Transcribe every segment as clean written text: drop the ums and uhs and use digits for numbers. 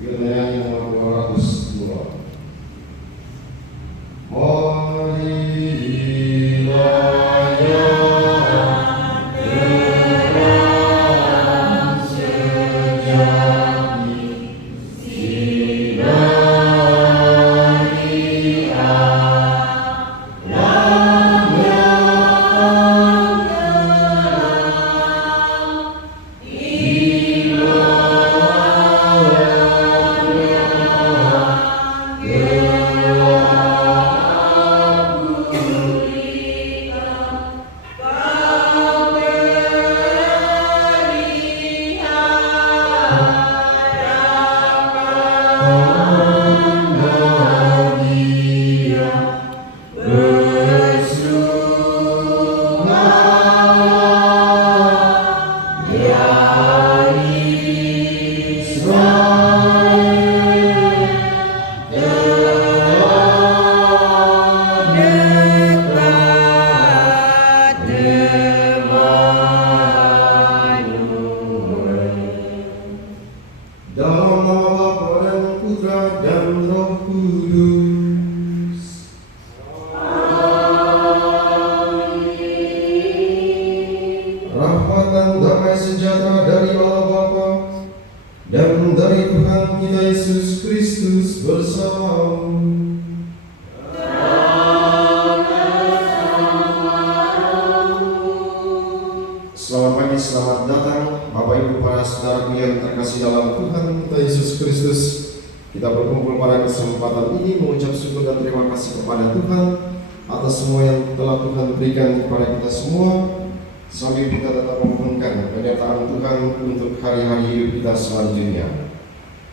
Yang nomor 202.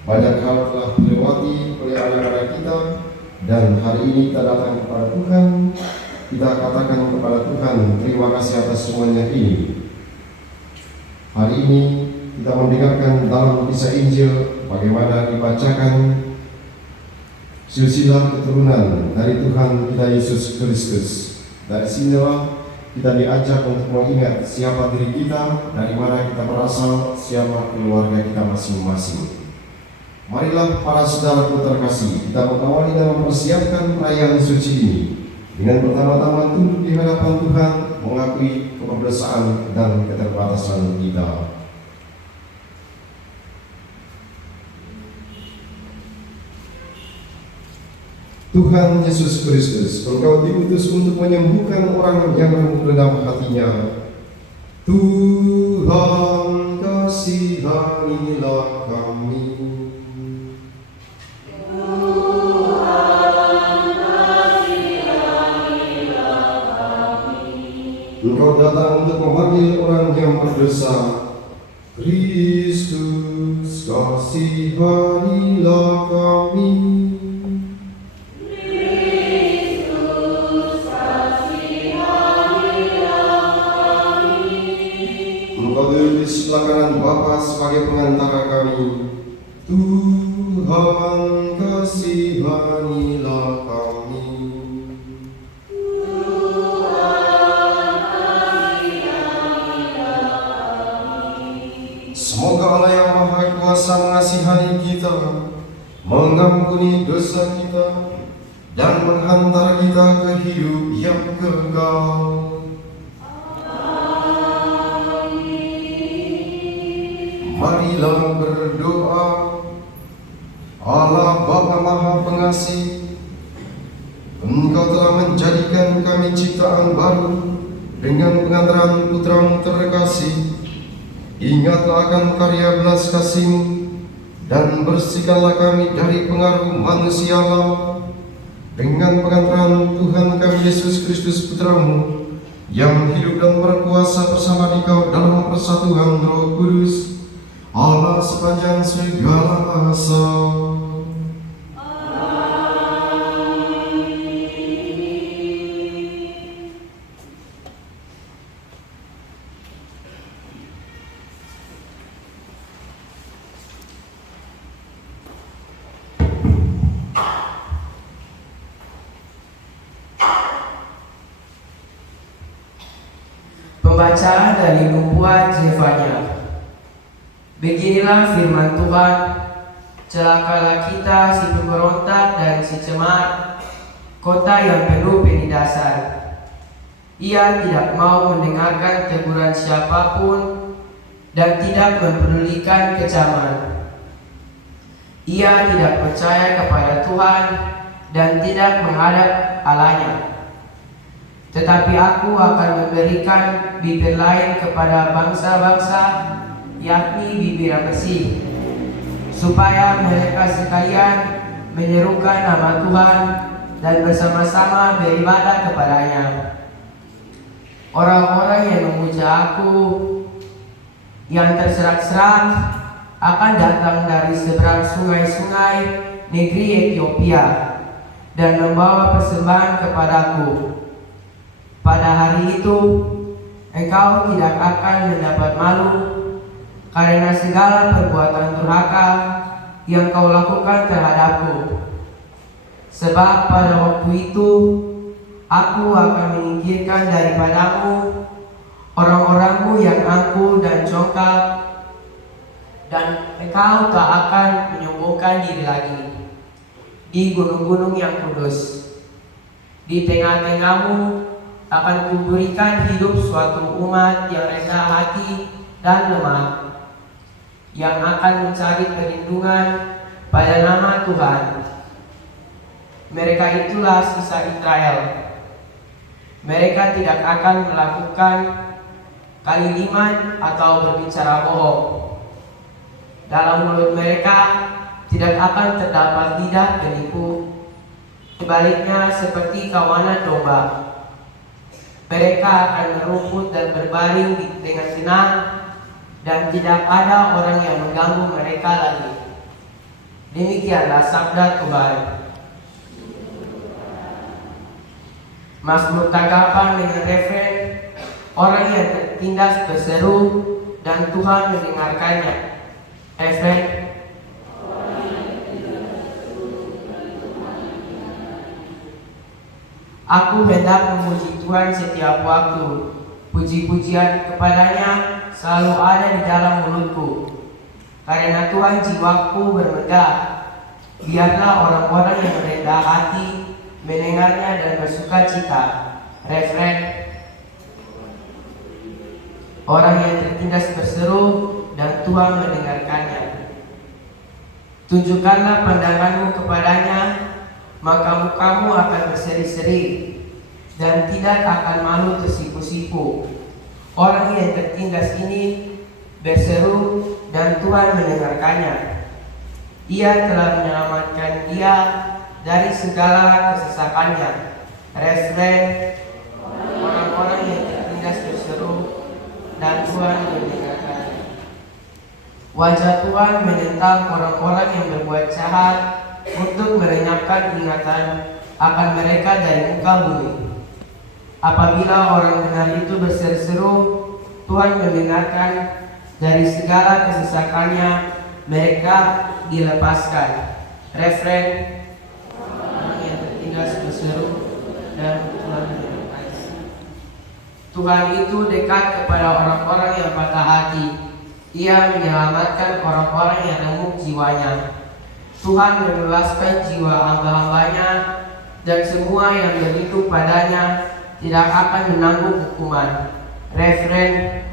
Banyak hal telah dilewati oleh anak-anak kita, dan hari ini kita datang kepada Tuhan. Kita katakan kepada Tuhan, terima kasih atas semuanya ini. Hari ini kita mendengarkan dalam kisah Injil bagaimana dibacakan silsilah keturunan dari Tuhan kita Yesus Kristus. Dari sinilah kita diajak untuk mengingat siapa diri kita, dari mana kita berasal, siapa keluarga kita masing-masing. Marilah para saudaraku terkasih, kita mengawali dan mempersiapkan perayaan suci ini dengan pertama-tama tunduk di hadapan Tuhan, mengakui keberdosaan dan keterbatasan kita. Tuhan Yesus Kristus, Engkau diutus untuk menyembuhkan orang yang remuk dalam hatinya. Tuhan, kasihanilah kami. Engkau datang untuk memanggil orang yang berdosa. Kristus, kasihanilah kami. Kristus, kasihanilah kami. Engkau duduk di sebelah kanan Bapa sebagai pengantara kami. Tuhan, kasihanilah kami. Semoga Allah yang Maha Kuasa mengasihani kita, mengampuni dosa kita, dan menghantar kita ke hidup yang kekal. Amin. Marilah berdoa. Allah Bapa Maha Pengasih, Engkau telah menjadikan kami ciptaan baru dengan pengantaran Putra-Mu terkasih. Ingatlah akan karya belas kasih-Mu, dan bersihkanlah kami dari pengaruh manusia lama dengan pengantaran Tuhan kami Yesus Kristus Putra-Mu, yang hidup dan berkuasa bersama Dikau dalam persatuan Roh Kudus, Allah sepanjang segala masa. Pembacaan dari Nubuat Zefanya. Beginilah firman Tuhan. Celakalah kita si pemberontak dan si cemar, kota yang penuh penindasan. Ia tidak mau mendengarkan teguran siapapun dan tidak mempedulikan kecaman. Ia tidak percaya kepada Tuhan dan tidak menghadap Allahnya. Tetapi aku akan memberikan bibir lain kepada bangsa-bangsa, yakni bibir yang bersih, supaya mereka sekalian menyerukan nama Tuhan dan bersama-sama beribadah kepadanya. Orang-orang yang memuja aku, yang terserak-serak, akan datang dari seberang sungai-sungai negeri Ethiopia dan membawa persembahan kepadaku. Pada hari itu, engkau tidak akan mendapat malu karena segala perbuatan durhaka yang kau lakukan terhadapku. Sebab pada waktu itu, aku akan menyingkirkan daripadamu orang-orangmu yang angkuh dan congkak, dan engkau tak akan menyombongkan diri lagi di gunung-gunung yang kudus. Di tengah-tengahmu akan kuberikan hidup suatu umat yang rendah hati dan lemah, yang akan mencari perlindungan pada nama Tuhan. Mereka itulah sisa Israel. Mereka tidak akan melakukan kaliliman atau berbicara bohong. Dalam mulut mereka tidak akan terdapat lidah penipu. Sebaliknya seperti kawanan domba, mereka akan merumput dan berbaring dengan tenang, dan tidak ada orang yang mengganggu mereka lagi. Demikianlah sabda Tuhan. Mazmur tanggapan dengan refren, orang yang tertindas berseru dan Tuhan mendengarkannya. Refren, aku hendak memuji Tuhan setiap waktu. Puji-pujian kepadanya selalu ada di dalam mulutku. Karena Tuhan jiwaku bermegah. Biarlah orang-orang yang rendah hati mendengarnya dan bersuka cita. Refren, orang yang tertindas berseru dan Tuhan mendengarkannya. Tunjukkanlah pandanganmu kepadanya, maka mukamu akan berseri-seri dan tidak akan malu tersipu-sipu. Orang yang tertindas ini berseru dan Tuhan mendengarkannya. Ia telah menyelamatkan dia dari segala kesesakannya. Refren, orang-orang yang tertindas berseru dan Tuhan mendengarkannya. Wajah Tuhan menentang orang-orang yang berbuat jahat untuk melenyapkan ingatan akan mereka dari muka bumi. Apabila orang benar itu berseru-seru, Tuhan mendengarkan, dari segala kesesakannya mereka dilepaskan. Refren, orang yang tertindas berseru dan Tuhan mendengarkan. Tuhan itu dekat kepada orang-orang yang patah hati. Ia menyelamatkan orang-orang yang remuk jiwanya. Tuhan membebaskan jiwa hamba-hambanya, dan semua yang berhidup padanya tidak akan menanggung hukuman. Refren,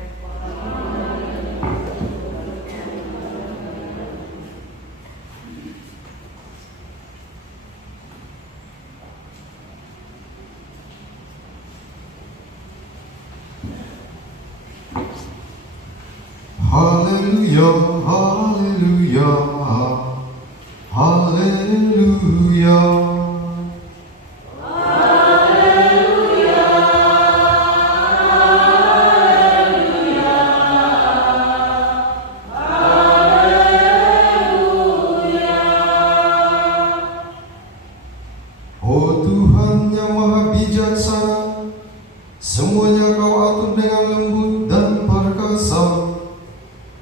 Hallelujah, hallelujah, hallelujah. Oh Tuhan yang maha bijaksana, semuanya kau atur dengan lembut dan perkasa.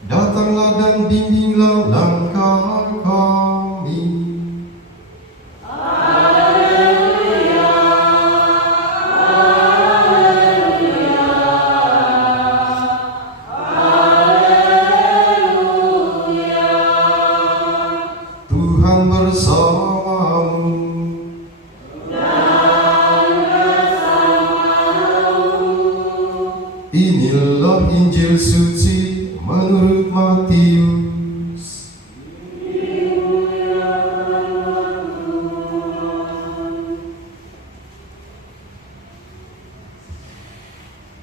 Datanglah dan bimbinglah Inilah Injil suci menurut Matius.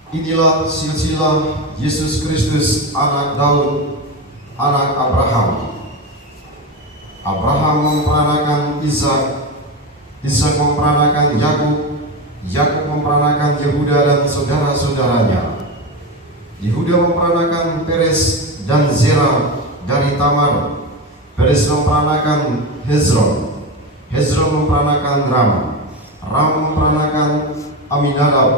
Inilah silsilah Yesus Kristus, anak Daud, anak Abraham. Abraham memperanakan Ishak, Ishak memperanakan Yakub, Yakub memperanakan Yehuda dan saudara-saudaranya. Yehuda memperanakan Peres dan Zera dari Tamar. Peres memperanakan Hezron, Hezron memperanakan Ram, Ram memperanakan Aminadab,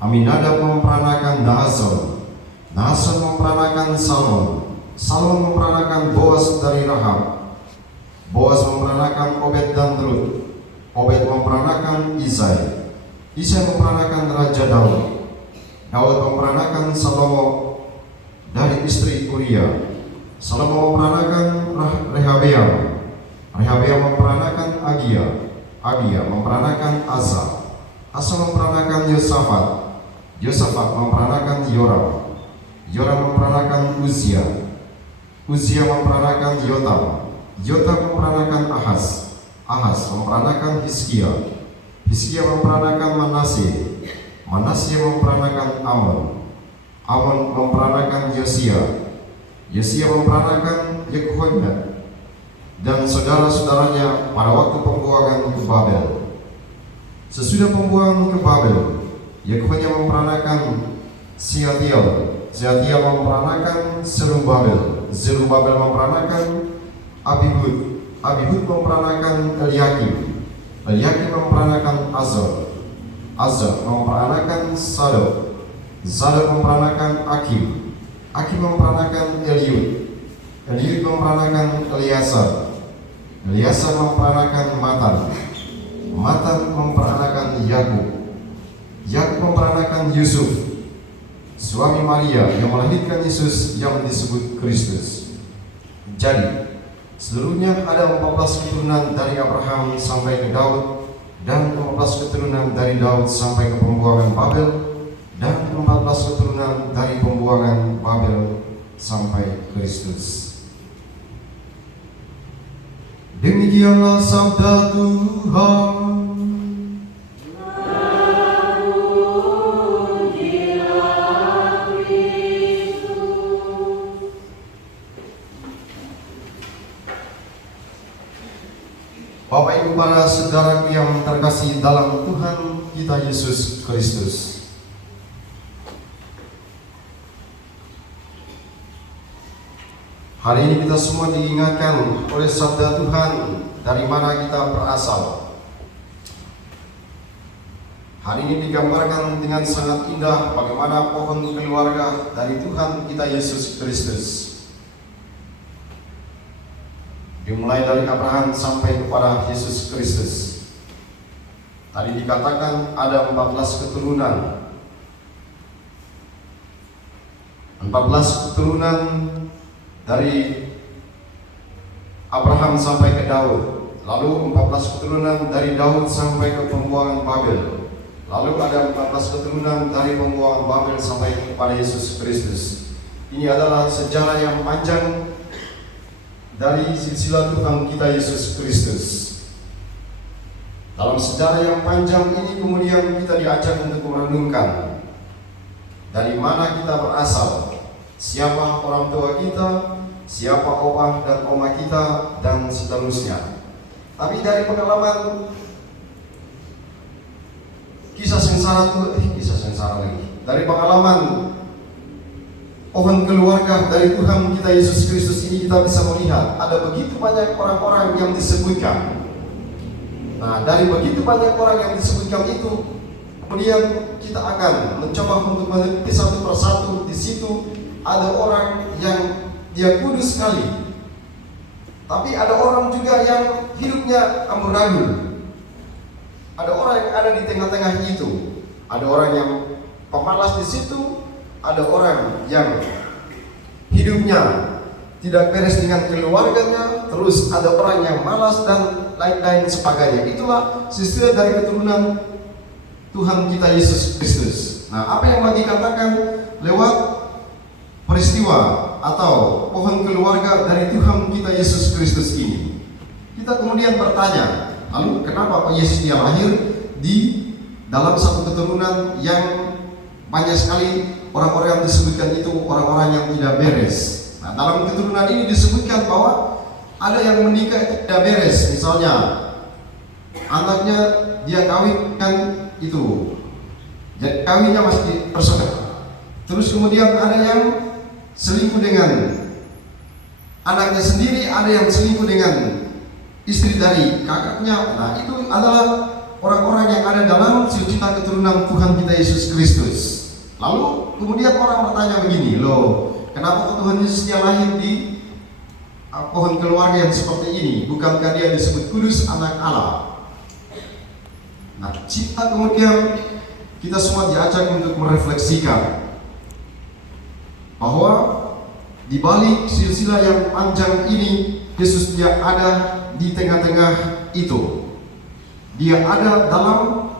Aminadab memperanakan Nahson, Nahson memperanakan Salmon, Salmon memperanakan Boas dari Rahab, Boas memperanakan Obed dan Rut, Obed memperanakan Isai, Isai memperanakan Raja Daud, Daud memperanakan Salomo dari istri Uria, Salomo memperanakan Rehabeam, Rehabeam memperanakan Agia, Agia memperanakan Asa, Asa memperanakan Yosafat, Yosafat memperanakan Yoram, Yoram memperanakan Uzia, Uzia memperanakan Yotam, Yotam memperanakan Ahaz, Ahaz memperanakan Hizkia, Hizkia memperanakan Manasye, Manasye memperanakan Amon, Amon memperanakan Yosia, Yosia memperanakan Yehoiada dan saudara-saudaranya pada waktu pembuangan ke Babel. Sesudah pembuangan ke Babel, Yehoiada memperanakan Sealtiel, Sealtiel memperanakan Zerubabel, Zerubabel memperanakan Abihud, Abihud memperanakan Eliakim, Eliakim memperanakan Azor, Azor memperanakan Sadok, Zadok memperanakan Akim, Akim memperanakan Eliud, Eliud memperanakan Eliasar, Eliasar memperanakan Matan, Matan memperanakan Yakub, Yakub memperanakan Yusuf, suami Maria yang melahirkan Yesus yang disebut Kristus. Jadi seluruhnya ada 14 keturunan dari Abraham sampai ke Daud, dan 14 keturunan dari Daud sampai ke pembuangan Babel, dan 14 keturunan dari pembuangan Babel sampai Kristus. Demikianlah sabda Tuhan. Bapak Ibu para saudaraku yang terkasih dalam Tuhan kita Yesus Kristus. Hari ini kita semua diingatkan oleh sabda Tuhan dari mana kita berasal. Hari ini digambarkan dengan sangat indah bagaimana pohon keluarga dari Tuhan kita Yesus Kristus. Dimulai dari Abraham sampai kepada Yesus Kristus. Tadi dikatakan ada 14 keturunan. 14 keturunan dari Abraham sampai ke Daud. Lalu 14 keturunan dari Daud sampai ke pembuangan Babel. Lalu ada 14 keturunan dari pembuangan Babel sampai kepada Yesus Kristus. Ini adalah sejarah yang panjang dari silsilah Tuhan kita Yesus Kristus. Dalam sejarah yang panjang ini kemudian kita diajak untuk merenungkan dari mana kita berasal, siapa orang tua kita, siapa opah dan oma kita, dan seterusnya. Tapi dari pengalaman kisah sengsara lagi. Dari pengalaman pohon keluarga dari Tuhan kita Yesus Kristus ini kita bisa melihat ada begitu banyak orang-orang yang disebutkan. Nah, dari begitu banyak orang yang disebutkan itu, kemudian kita akan mencoba untuk meneliti satu persatu. Di situ ada orang yang dia kudus sekali, tapi ada orang juga yang hidupnya amburadul. Ada orang yang ada di tengah-tengah itu. Ada orang yang pemalas di situ. Ada orang yang hidupnya tidak beres dengan keluarganya, terus ada orang yang malas dan lain-lain sebagainya. Itulah silsilah dari keturunan Tuhan kita Yesus Kristus. Nah, apa yang mau dikatakan peristiwa atau pohon keluarga dari Tuhan kita Yesus Kristus ini, kita kemudian bertanya, lalu kenapa Pak Yesus dia lahir di dalam satu keturunan yang banyak sekali orang-orang yang disebutkan itu orang-orang yang tidak beres. Nah, dalam keturunan ini disebutkan bahwa ada yang menikah itu tidak beres. Misalnya anaknya dia kawinkan itu, jadi kawinnya masih dipersoalkan. Terus kemudian ada yang selingkuh dengan anaknya sendiri, ada yang selingkuh dengan istri dari kakaknya. Nah, itu adalah orang-orang yang ada dalam silsilah keturunan Tuhan kita Yesus Kristus. Lalu kemudian orang bertanya begini, loh, kenapa Tuhan Yesus dia lahir di pohon keluarga yang seperti ini? Bukankah dia disebut kudus, anak Allah? Nah, kita kemudian kita semua diajak untuk merefleksikan bahwa di balik silsilah yang panjang ini, Yesus dia ada di tengah-tengah itu. Dia ada dalam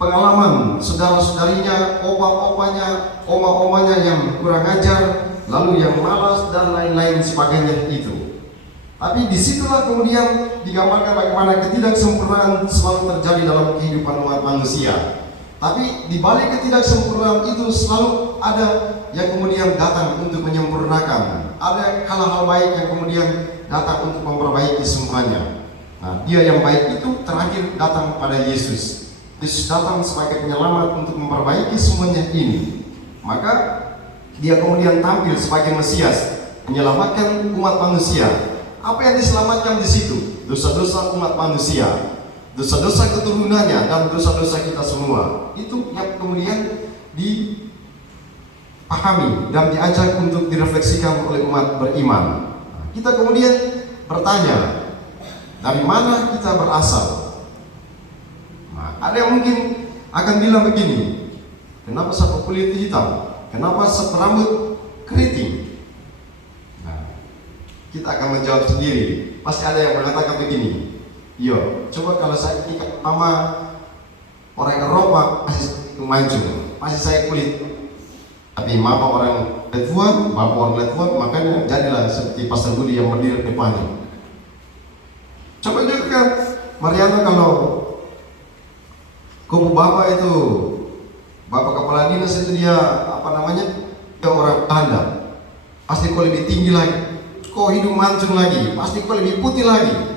pengalaman saudara-saudarinya, opa-opanya, oma-omanya yang kurang ajar, lalu yang malas dan lain-lain sebagainya itu. Tapi disitulah kemudian digambarkan bagaimana ketidaksempurnaan selalu terjadi dalam kehidupan umat manusia. Tapi di balik ketidaksempurnaan itu selalu ada yang kemudian datang untuk menyempurnakan. Ada hal-hal baik yang kemudian datang untuk memperbaiki semuanya. Nah, dia yang baik itu terakhir datang pada Yesus. Yesus datang sebagai penyelamat untuk memperbaiki semuanya ini. Maka dia kemudian tampil sebagai Mesias, menyelamatkan umat manusia. Apa yang diselamatkan di situ? Dosa-dosa umat manusia, dosa-dosa keturunannya, dan dosa-dosa kita semua. Itu yang kemudian dipahami dan diajak untuk direfleksikan oleh umat beriman. Kita kemudian bertanya, dari mana kita berasal? Nah, ada yang mungkin akan bilang begini, kenapa sapu kulit hitam? Kenapa sapu rambut keriting? Nah, kita akan menjawab sendiri. Pasti ada yang mengatakan begini, yo, coba kalau saya nikah sama orang Eropa, masih mancung, masih saya kulit. Tapi mama orang Letwan, bapak orang Letwan, makanya jadilah seperti Pastor Budi yang berdiri depannya. Coba juga kan, Mariana kalau kubu bapak itu, bapak kepala dinas itu dia dia orang Belanda, pasti kau lebih tinggi lagi, kau hidung mancung lagi, pasti kau lebih putih lagi.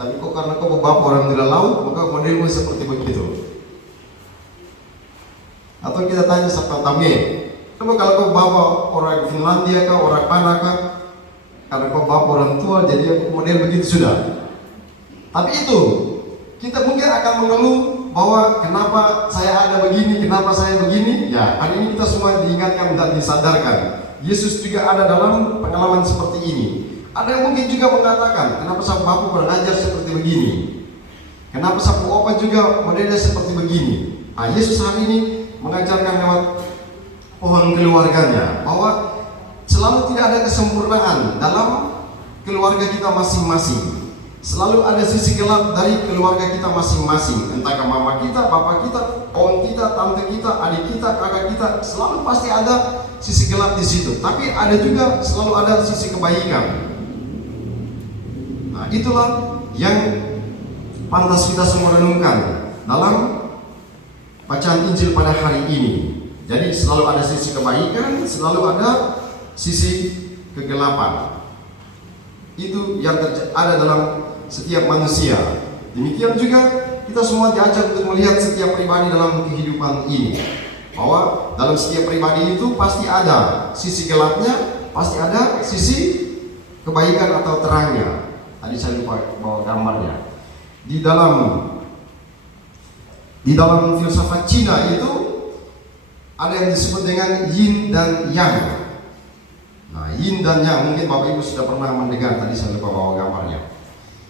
Tapi kok karena kau bapak orang tidak laut, maka modelmu seperti begitu. Atau kita tanya siapa Tamge, coba kalau kau bapak orang Finlandia kah, orang mana kah, karena kau bapak orang tua, jadi model begitu sudah. Tapi itu, kita mungkin akan mengeluh bahwa kenapa saya ada begini, kenapa saya begini. Ya, hari ini kita semua diingatkan dan disadarkan, Yesus juga ada dalam pengalaman seperti ini. Ada yang mungkin juga mengatakan, kenapa sapu bapak kurang ajar seperti begini, kenapa sapu opa juga modelnya seperti begini. Nah, Yesus hari ini mengajarkan lewat pohon keluarganya bahwa selalu tidak ada kesempurnaan dalam keluarga kita masing-masing. Selalu ada sisi gelap dari keluarga kita masing-masing. Entah mama kita, bapak kita, om kita, tante kita, adik kita, kakak kita, selalu pasti ada sisi gelap di situ. Tapi ada juga selalu ada sisi kebaikan. Nah, itulah yang pantas kita semua renungkan dalam bacaan Injil pada hari ini. Jadi selalu ada sisi kebaikan, selalu ada sisi kegelapan. Itu yang ada dalam setiap manusia. Demikian juga kita semua diajak untuk melihat setiap pribadi dalam kehidupan ini, bahwa dalam setiap pribadi itu pasti ada sisi gelapnya, pasti ada sisi kebaikan atau terangnya. Tadi saya lupa bawa gambarnya. Di dalam filsafat Cina itu ada yang disebut dengan yin dan yang. Nah, yin dan yang mungkin Bapak Ibu sudah pernah mendengar, tadi saya lupa bawa gambarnya.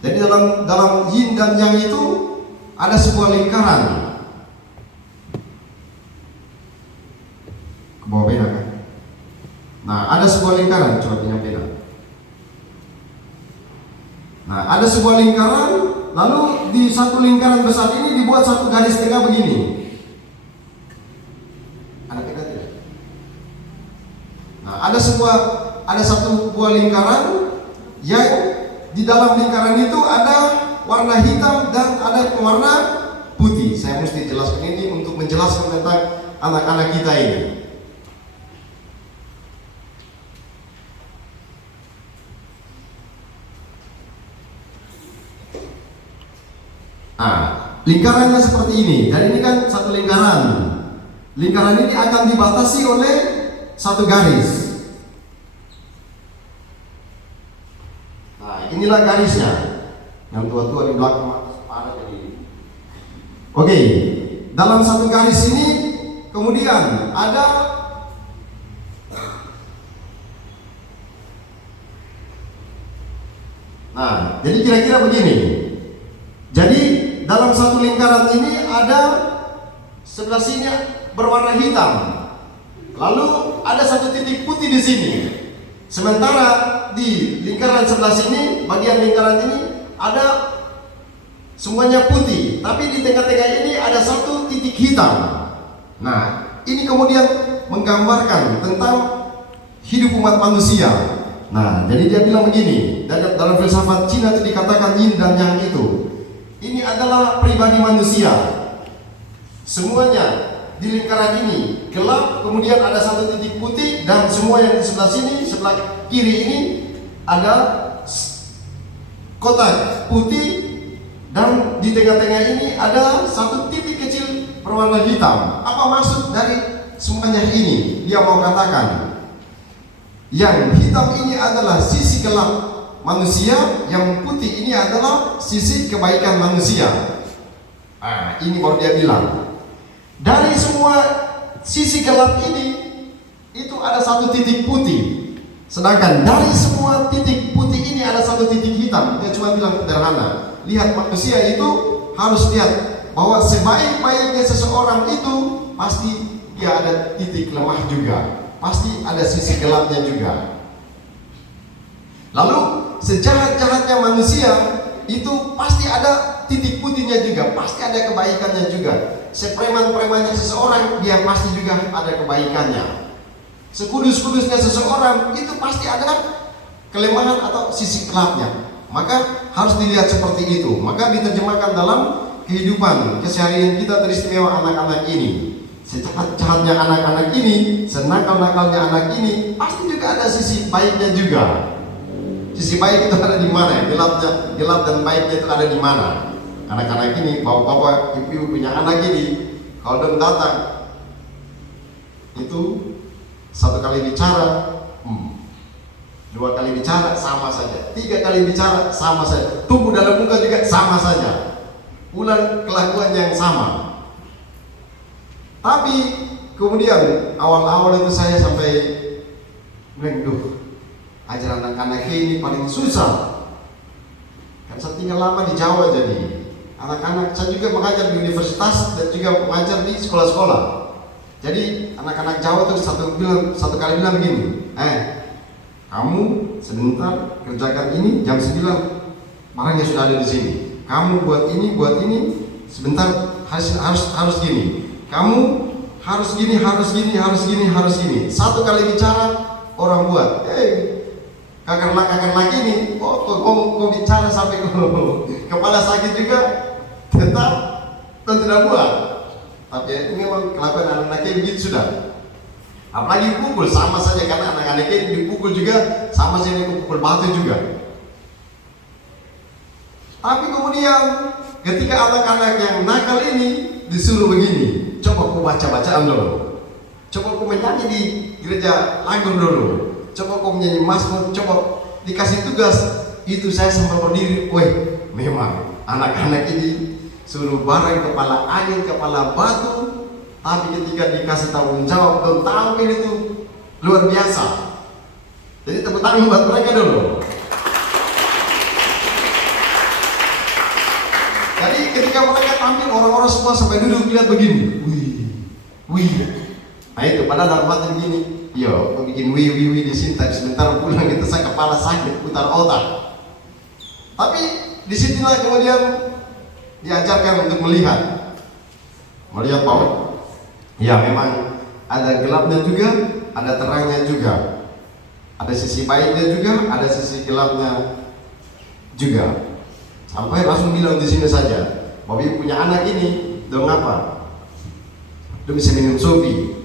Jadi dalam yin dan yang itu ada sebuah lingkaran. Ke bawah pena kan? Nah, ada sebuah lingkaran, coba pinjam pena. Nah, ada sebuah lingkaran, lalu di satu lingkaran besar ini dibuat satu garis tengah begini. Ada pena tidak? Nah, ada satu buah lingkaran yang di dalam lingkaran itu ada warna hitam dan ada warna putih. Saya mesti jelaskan ini untuk menjelaskan tentang anak-anak kita ini. Nah, lingkarannya seperti ini. Dan ini kan satu lingkaran. Lingkaran ini akan dibatasi oleh satu garis. Nah, inilah garisnya. Yang tua-tua di belakang ada jadi. Oke, dalam satu garis ini kemudian ada Nah, jadi kira-kira begini. Jadi dalam satu lingkaran ini ada sebelah sini berwarna hitam. Lalu ada satu titik putih di sini. Sementara di lingkaran sebelah sini, bagian lingkaran ini ada semuanya putih, tapi di tengah-tengah ini ada satu titik hitam. Nah, ini kemudian menggambarkan tentang hidup umat manusia. Nah, jadi dia bilang begini, dalam filsafat Cina itu dikatakan yin dan yang itu. Ini adalah pribadi manusia. Semuanya di lingkaran ini gelap, kemudian ada satu titik putih, dan semua yang di sebelah sini, sebelah kiri ini ada kotak putih, dan di tengah-tengah ini ada satu titik kecil berwarna hitam. Apa maksud dari semuanya ini? Dia mau katakan yang hitam ini adalah sisi gelap manusia, yang putih ini adalah sisi kebaikan manusia. Nah, ini baru dia bilang. Dari semua sisi gelap ini itu ada satu titik putih. Sedangkan dari semua titik putih ini ada satu titik hitam. Dia cuma bilang sederhana. Lihat, manusia itu harus lihat bahwa sebaik-baiknya seseorang itu pasti dia ada titik lemah juga. Pasti ada sisi gelapnya juga. Lalu sejahat-jahatnya manusia itu pasti ada titik putihnya juga, pasti ada kebaikannya juga. Sepreman-premannya seseorang, dia pasti juga ada kebaikannya. Sekudus-kudusnya seseorang, itu pasti ada kelemahan atau sisi gelapnya. Maka harus dilihat seperti itu. Maka diterjemahkan dalam kehidupan keseharian kita, teristimewa anak-anak ini. Sejahat-jahatnya anak-anak ini, senakal-nakalnya anak ini, pasti juga ada sisi baiknya juga. Sisi baik itu ada di mana? Gelap dan baiknya itu ada di mana? Anak-anak ini, bapak-bapak, ibu-ibu punya anak ini, kalau dia datang, itu satu kali bicara, dua kali bicara sama saja, tiga kali bicara sama saja, tumbuh dalam muka juga sama saja, ulang kelakuan yang sama. Tapi kemudian awal-awal itu saya sampai bilang, ajaran anak-anak ini paling susah. Kan saya tinggal lama di Jawa, jadi anak-anak saya juga mengajar di universitas dan juga mengajar di sekolah-sekolah. Jadi anak-anak Jawa tuh satu kali bilang begini, kamu sebentar kerjakan ini jam 9, barangnya sudah ada di sini. Kamu buat ini, sebentar harus gini. Kamu harus gini. Satu kali bicara orang buat, kakak lagi nih, kok bicara sampai kepala sakit juga, tetap tidak buat. Tapi ini memang kelakuan anak-anaknya begitu sudah. Apalagi pukul sama saja, karena anak-anaknya ini dipukul juga sama saja dengan pukul batu juga. Tapi kemudian ketika anak-anak yang nakal ini disuruh begini, coba aku baca-bacaan dulu, coba aku menyanyi di gereja lagu dulu, coba aku menyanyi mazmur, coba dikasih tugas. Itu saya sampai berdiri, memang anak-anak ini suruh bareng kepala angin, kepala batu, tapi ketika dikasih tanggung jawab dan tampil itu luar biasa. Jadi tepuk tangan buat mereka dulu. Jadi ketika mereka tampil, orang-orang semua sampai duduk lihat begini, wih. Nah itu padahal dalam hati begini, aku bikin wih di sini, tapi sebentar pulang itu saya kepala sakit, putar otak. Tapi disitulah kemudian diajarkan untuk melihat bahwa ya memang ada gelapnya juga, ada terangnya juga. Ada sisi baiknya juga, ada sisi gelapnya juga. Sampai langsung bilang di sini saja, Bobi punya anak ini, dong apa? Dia bisa minum sopi,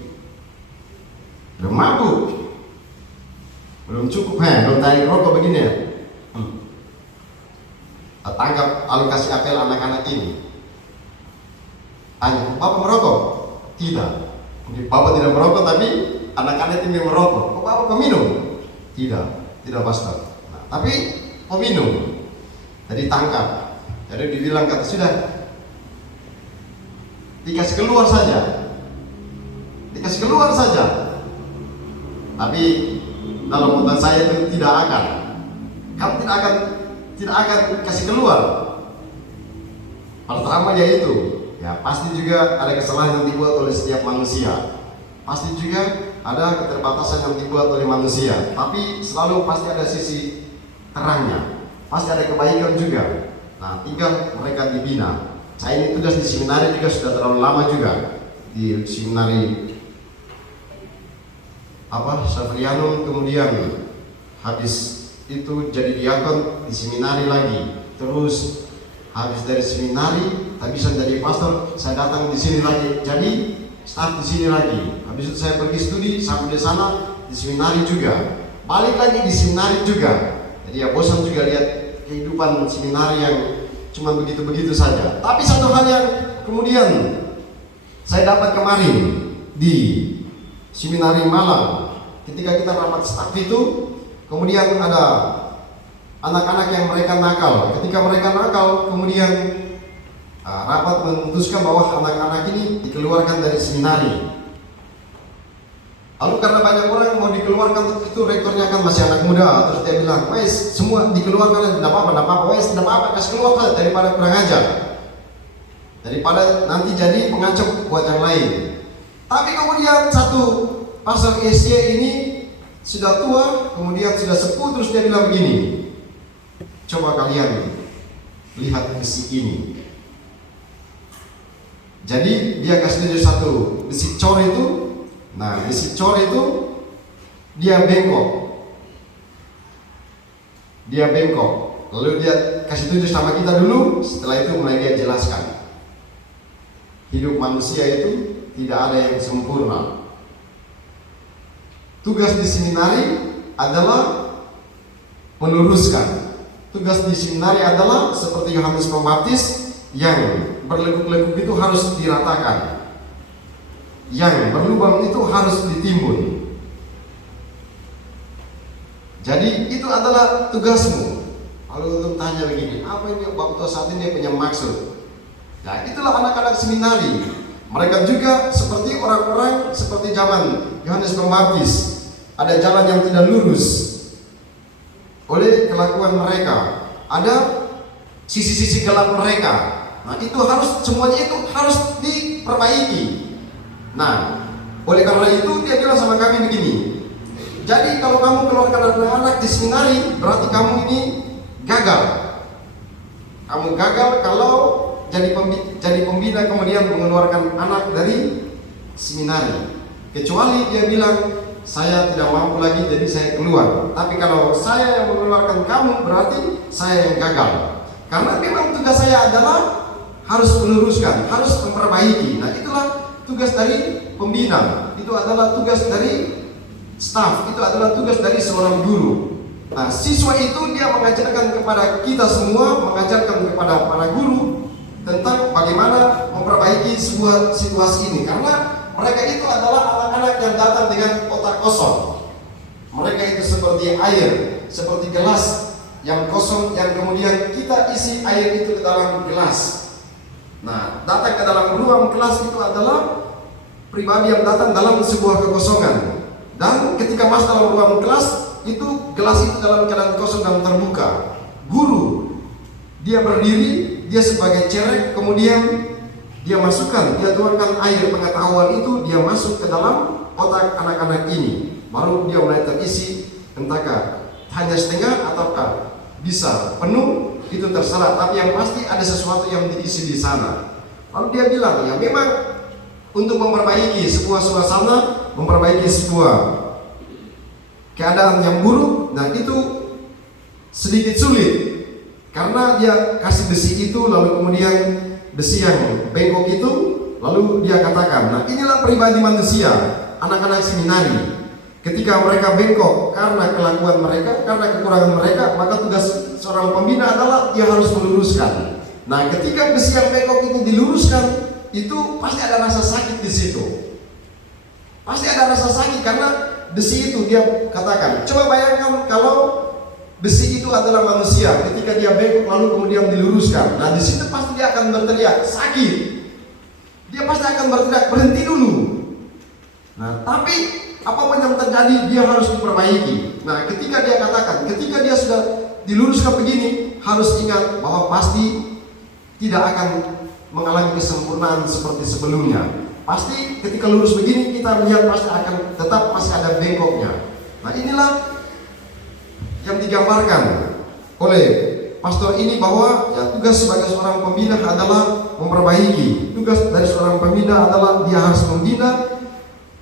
belum mabuk, belum cukup, belum tarik rokok begini ya. Tangkap alokasi apel anak-anak ini. Tanya, Bapak merokok? Tidak. Bapak tidak merokok, tapi anak-anak ini merokok. Kok Bapak peminum? Tidak, tidak pastor. Nah, tapi peminum. Jadi tangkap. Jadi dibilang kata sudah, dikasih keluar saja, dikasih keluar saja. Tapi dalam otak saya itu tidak akan. Kamu tidak akan kasih keluar. Pertamanya itu, ya pasti juga ada kesalahan yang dibuat oleh setiap manusia. Pasti juga ada keterbatasan yang dibuat oleh manusia. Tapi selalu pasti ada sisi terangnya. Pasti ada kebaikan juga. Nah, tinggal mereka dibina. Saya ini tugas di seminari juga sudah terlalu lama juga. Di seminari Saverianum, kemudian habis itu jadi diakon di seminari lagi. Terus habis dari seminari, tak bisa jadi pastor, saya datang di sini lagi. Jadi start di sini lagi. Habis itu saya pergi studi sampai di sana di seminari juga. Balik lagi di seminari juga. Jadi ya bosan juga lihat kehidupan seminari yang cuma begitu-begitu saja. Tapi satu hal yang kemudian saya dapat kemarin di seminari Malang, ketika kita rapat staf itu, kemudian ada anak-anak yang mereka nakal. Ketika mereka nakal, kemudian rapat memutuskan bahwa anak-anak ini dikeluarkan dari seminari. Lalu karena banyak orang mau dikeluarkan, itu rektornya kan masih anak muda, terus dia bilang, wes semua dikeluarkan, tidak apa-apa, wes tidak apa-apa, kasih keluar saja daripada kurang ajar, daripada nanti jadi pengacau buat yang lain. Tapi kemudian satu pastor SY ini sudah tua, kemudian sudah sepuh, terus dia bilang begini, coba kalian lihat besi ini. Jadi dia kasih tunjuk satu besi cor itu. Nah, besi cor itu dia bengkok. Dia bengkok. Lalu dia kasih tunjuk sama kita dulu, setelah itu mulai dia jelaskan. Hidup manusia itu tidak ada yang sempurna. Tugas di seminari adalah meluruskan. Tugas di seminari adalah seperti Yohanes Pembaptis yang berleguk-leguk itu harus diratakan. Yang berlubang itu harus ditimbun. Jadi itu adalah tugasmu. Kalau untuk tanya begini, apa yang Bapak saat ini punya maksud? Nah, itulah anak-anak seminari. Mereka juga seperti orang-orang seperti zaman Yohanes Pembaptis. Ada jalan yang tidak lurus oleh kelakuan mereka. Ada sisi-sisi gelap mereka. Nah, itu harus, semuanya itu harus diperbaiki. Nah, oleh karena itu dia bilang sama kami begini. Jadi kalau kamu keluarkan anak-anak di seminari, berarti kamu ini gagal. Kamu gagal kalau jadi pembina kemudian mengeluarkan anak dari seminari. Kecuali dia bilang, saya tidak mampu lagi jadi saya keluar. Tapi kalau saya yang mengeluarkan kamu, berarti saya yang gagal. Karena memang tugas saya adalah harus meluruskan, harus memperbaiki. Nah, itulah tugas dari pembina, itu adalah tugas dari staf, itu adalah tugas dari seorang guru. Nah, siswa itu dia mengajarkan kepada kita semua, mengajarkan kepada para guru tentang bagaimana memperbaiki sebuah situasi ini. Karena mereka itu adalah anak-anak yang datang dengan otak kosong. Mereka itu seperti air, seperti gelas yang kosong yang kemudian kita isi air itu ke dalam gelas. Nah, datang ke dalam ruang kelas itu adalah pribadi yang datang dalam sebuah kekosongan. Dan ketika masuk dalam ruang kelas, itu gelas itu dalam keadaan kosong dan terbuka. Guru, dia berdiri, dia sebagai cerek, kemudian dia masukkan, dia tuangkan air pengetahuan itu, dia masuk ke dalam otak anak-anak ini. Baru dia mulai terisi, entahkah hanya setengah ataukah bisa penuh, itu terserah, tapi yang pasti ada sesuatu yang diisi di sana. Lalu dia bilang, ya memang untuk memperbaiki sebuah suasana, memperbaiki sebuah keadaan yang buruk, nah itu sedikit sulit karena dia kasih besi itu, lalu kemudian besi yang bengkok itu, lalu dia katakan, nah inilah pribadi manusia, anak-anak seminari. Ketika mereka bengkok karena kelakuan mereka, karena kekurangan mereka, maka tugas seorang pembina adalah dia harus meluruskan. Nah, ketika besi yang bengkok itu diluruskan, itu pasti ada rasa sakit di situ. Pasti ada rasa sakit karena besi itu, dia katakan, coba bayangkan kalau besi itu adalah manusia, ketika dia bengkok lalu kemudian diluruskan. Nah, di situ pasti dia akan berteriak sakit. Dia pasti akan berteriak berhenti dulu. Nah, tapi apapun yang terjadi dia harus diperbaiki. Nah, ketika dia katakan, ketika dia sudah diluruskan begini, harus ingat bahwa pasti tidak akan mengalami kesempurnaan seperti sebelumnya. Pasti ketika lurus begini kita melihat pasti akan tetap masih ada bengkoknya. Nah, inilah yang digambarkan oleh pastor ini, bahwa ya, tugas sebagai seorang pembina adalah memperbaiki. Tugas dari seorang pembina adalah dia harus membina,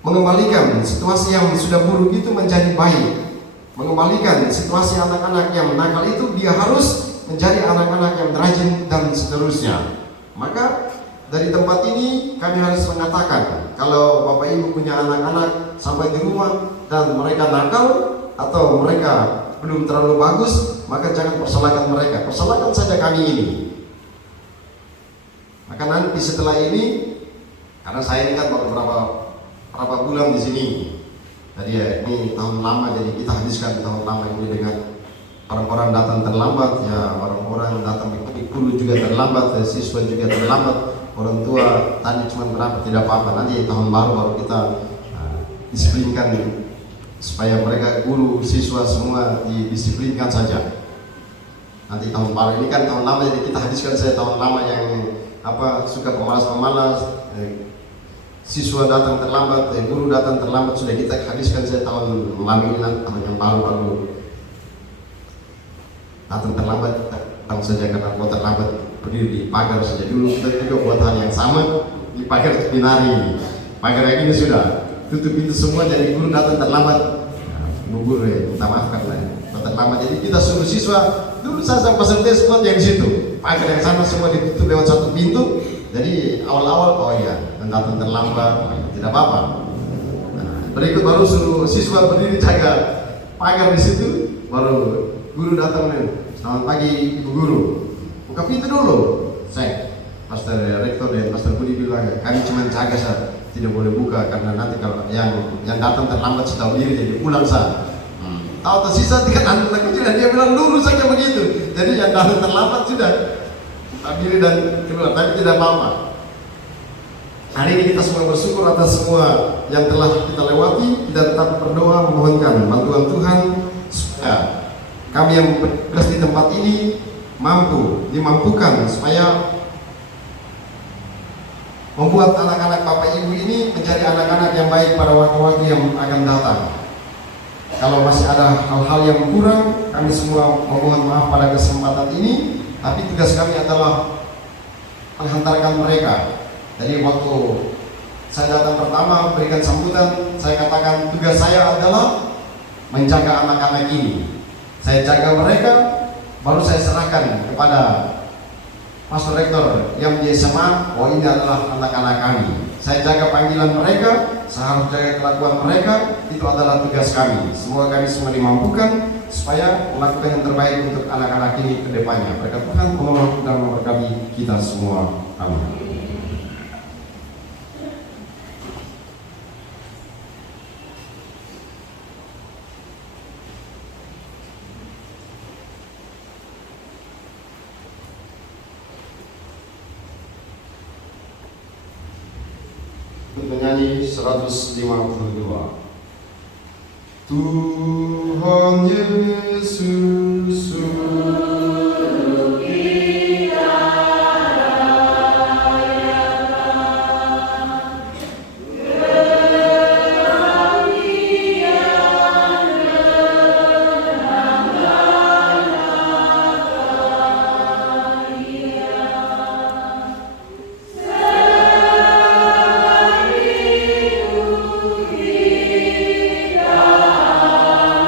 mengembalikan situasi yang sudah buruk itu menjadi baik, mengembalikan situasi anak-anak yang nakal itu, dia harus menjadi anak-anak yang rajin dan seterusnya. Maka dari tempat ini kami harus mengatakan, kalau Bapak Ibu punya anak-anak sampai di rumah dan mereka nakal atau mereka belum terlalu bagus, maka jangan persalahkan mereka, persalahkan saja kami ini. Maka nanti setelah ini, karena saya ini kan baru berapa bulan di sini, jadi ya, ini tahun lama, jadi kita habiskan tahun lama ini dengan orang-orang datang terlambat, ya orang-orang datang ikut juga terlambat, ya, siswa juga terlambat, orang tua tadi cuma berapa, tidak apa-apa, nanti tahun baru kita disiplinkan supaya mereka, guru, siswa semua didisiplinkan saja. Nanti tahun baru ini kan tahun lama, jadi kita habiskan saja tahun lama yang suka pemalas-pemalas, siswa datang terlambat, guru datang terlambat, sudah kita habiskan saja tahun lama ini, tahun yang baru datang terlambat, datang saja karena kalau terlambat berdiri di pagar saja dulu. Kita juga buat hal yang sama di pagar seminari ini. Pagar yang ini sudah tutup itu semua, jadi guru datang terlambat, ibu guru ya, minta maafkan lah, terlambat. Jadi kita suruh siswa dulu saja peserta semua yang di situ, pagar yang sama semua ditutup lewat satu pintu. Jadi awal-awal, oh iya, dan datang terlambat, tidak apa-apa. Nah, berikut baru suruh siswa berdiri jaga pagar di situ, baru guru datang nih, selamat pagi Ibu Guru, buka pintu dulu. Saya, Pastor Rektor dan Pastor Budi bilang, kami cuma jaga saja, tidak boleh buka karena nanti kalau yang datang terlambat sudah diri, jadi pulang saja. Tahu tersisa tiga anak kecil, dia bilang dulu saja begitu. Jadi yang datang terlambat sudah diri dan keluar, tapi tidak apa-apa. Hari ini kita semua bersyukur atas semua yang telah kita lewati. Kita tetap berdoa memohonkan bantuan Tuhan supaya kami yang bertugas di tempat ini dimampukan supaya membuat anak-anak Bapak Ibu ini menjadi anak-anak yang baik pada waktu-waktu yang akan datang. Kalau masih ada hal-hal yang kurang, kami semua mohon maaf pada kesempatan ini, tapi tugas kami adalah menghantarkan mereka. Jadi waktu saya datang pertama berikan sambutan, saya katakan tugas saya adalah menjaga anak-anak ini. Saya jaga mereka, baru saya serahkan kepada Pastor Rektor yang di SMA, oh ini adalah anak-anak kami. Saya jaga panggilan mereka, saya harus jaga kelakuan mereka, itu adalah tugas kami. Semoga kami semua dimampukan supaya melakukan yang terbaik untuk anak-anak ini ke depannya. Berkat Tuhan menolong dan memberkati kita semua. Amin. Menyanyi 152. Tuhan Yesus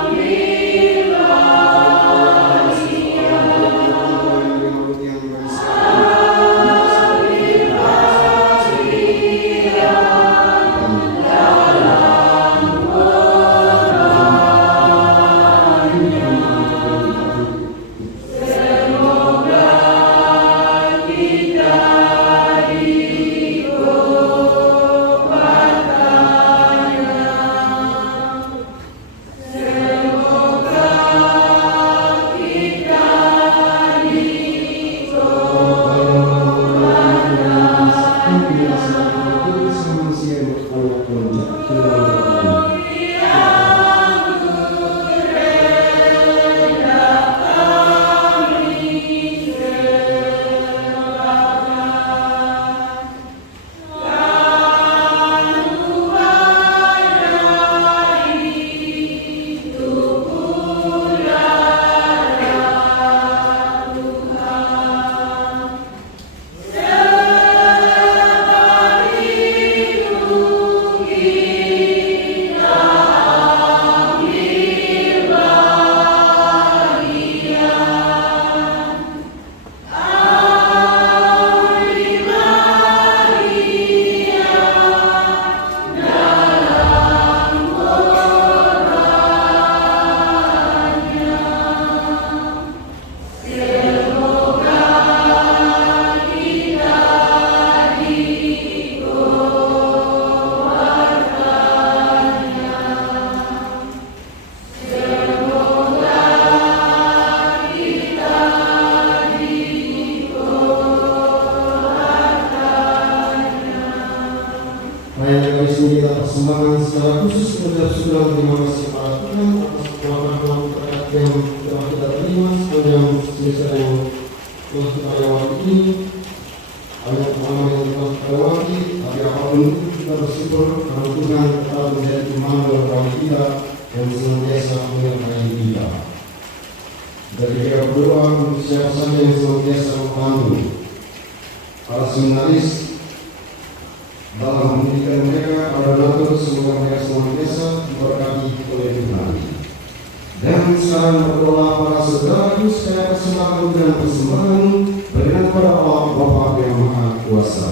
Kita syukur dan terima kasih kepada Tuhan atas pelayanan berkat yang telah kita terima sepanjang semester yang telah kita lewati ini. Banyak pengalaman yang telah kita lewati, tapi apapun itu kita bersyukur karena Tuhan telah menjadi Immanuel bagi kita dan senantiasa menyertai kita. Kita juga berdoa untuk siapa saja yang senantiasa membantu para seminaris dalam pendidikan mereka, para donatur, semoga mereka senantiasa diberkati oleh Tuhan. Dan sekarang berdoa para saudaraku sekalian persembahan dan persembahan berikan kepada Allah Bapa yang Maha Kuasa.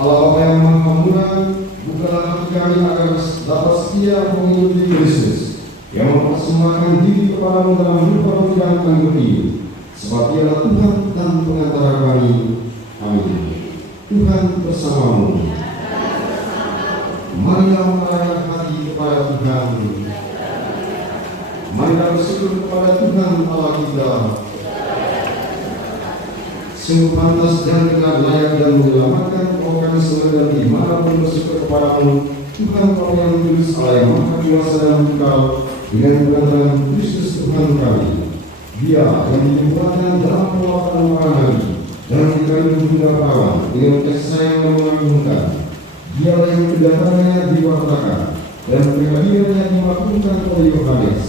Allah Bapa yang Maha Murah, bukalah hati kami agar dapat setia mengikuti Kristus yang mempersembahkan diri kepadamu dalam hidup roti dan anggur ini, sebab Dialah Tuhan dan pengantara kami. Amin. Tuhan bersamamu. Marilah merayap hati kepada Tuhan. Marilah bersyukur kepada Tuhan Allah kita. Sungguh pantas dan benar, layak dan menyelamatkan kalau kami selalu dimanapun bersyukur kepadamu, Tuhan Kau yang kudus, Allah yang Maha Kuasa dan Kekal, dengan kebenaran Kristus Tuhan kami. Dia yang dibuatkan dalam pelawatan para nabi dan dikandung hingga perawan dengan kasih sayang dan mengagumkan. Dialah yang kedatangannya diwartakan dan kehadirannya dimaklumkan oleh Yohanes.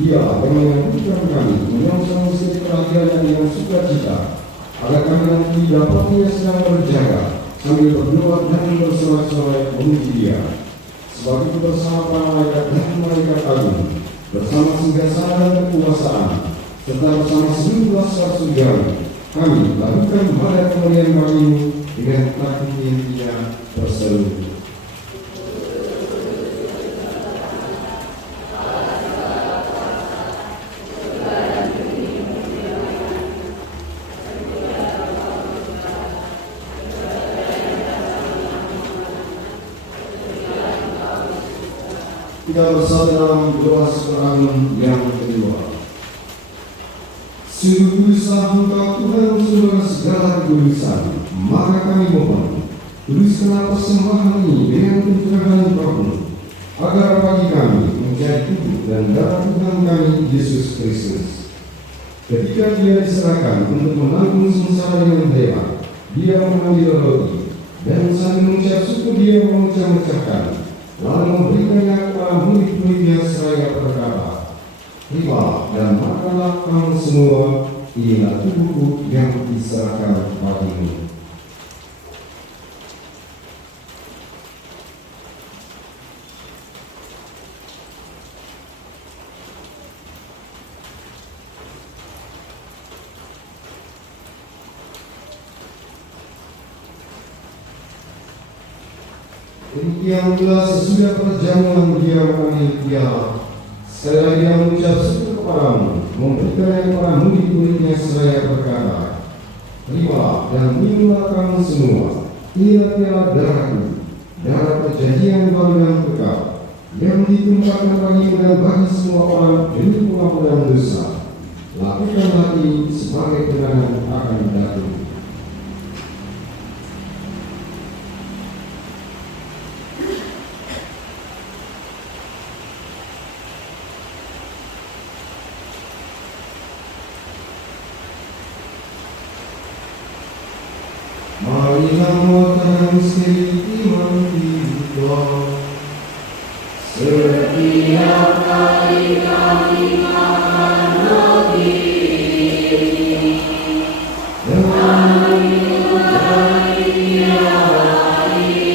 Dia yang mengakukan kami menyongsong setiap kehadirannya dengan sukacita, agar kami nanti dapatnya sedang berjaga sambil berdoa dan bersorak-sorai memuji Dia. Sebab itu bersama para malaikat dan malaikat agung, bersama singgasana dan kekuasaan, serta bersama seluruh laskar surgawi, kami lakukan pada kemuliaan bagimu dengan takut yang tidak berseru. Kita bersatu dalam doa seorang yang kedua. Sungguh kuduslah Engkau Tuhan saudara segala kekudusan, maka kami mohon, kuduskanlah persembahan ini dengan pencurahan Roh-Mu, agar bagi kami menjadi tubuh dan darah Tuhan kami Yesus Kristus. Ketika Dia diserahkan untuk menanggung sengsara dengan hebat, Dia mengambil roti dan sambil mengucap syukur Dia memecah-mecahkan, lalu memberikannya kepada murid-muridnya seraya berkata, "Terima dan makanlah kamu semua, inilah tubuhku yang diserahkan bagimu." Demikian pula sesudah perjamuan Dia mengambil piala. Sekali lagi Dia mengucap syukur kepadamu, memberikannya kepada murid-muridnya seraya berkata, "Terimalah dan minumlah kamu semua, inilah piala darahku, darah perjanjian baru dan kekal, yang ditumpahkan bagimu dan bagi semua orang demi pengampunan dosa. Lakukanlah ini sebagai kenangan akan datang." Marilah muatkan misteri iman kita. Setiap kali kami makan roti, kami mengucapkan piala ini.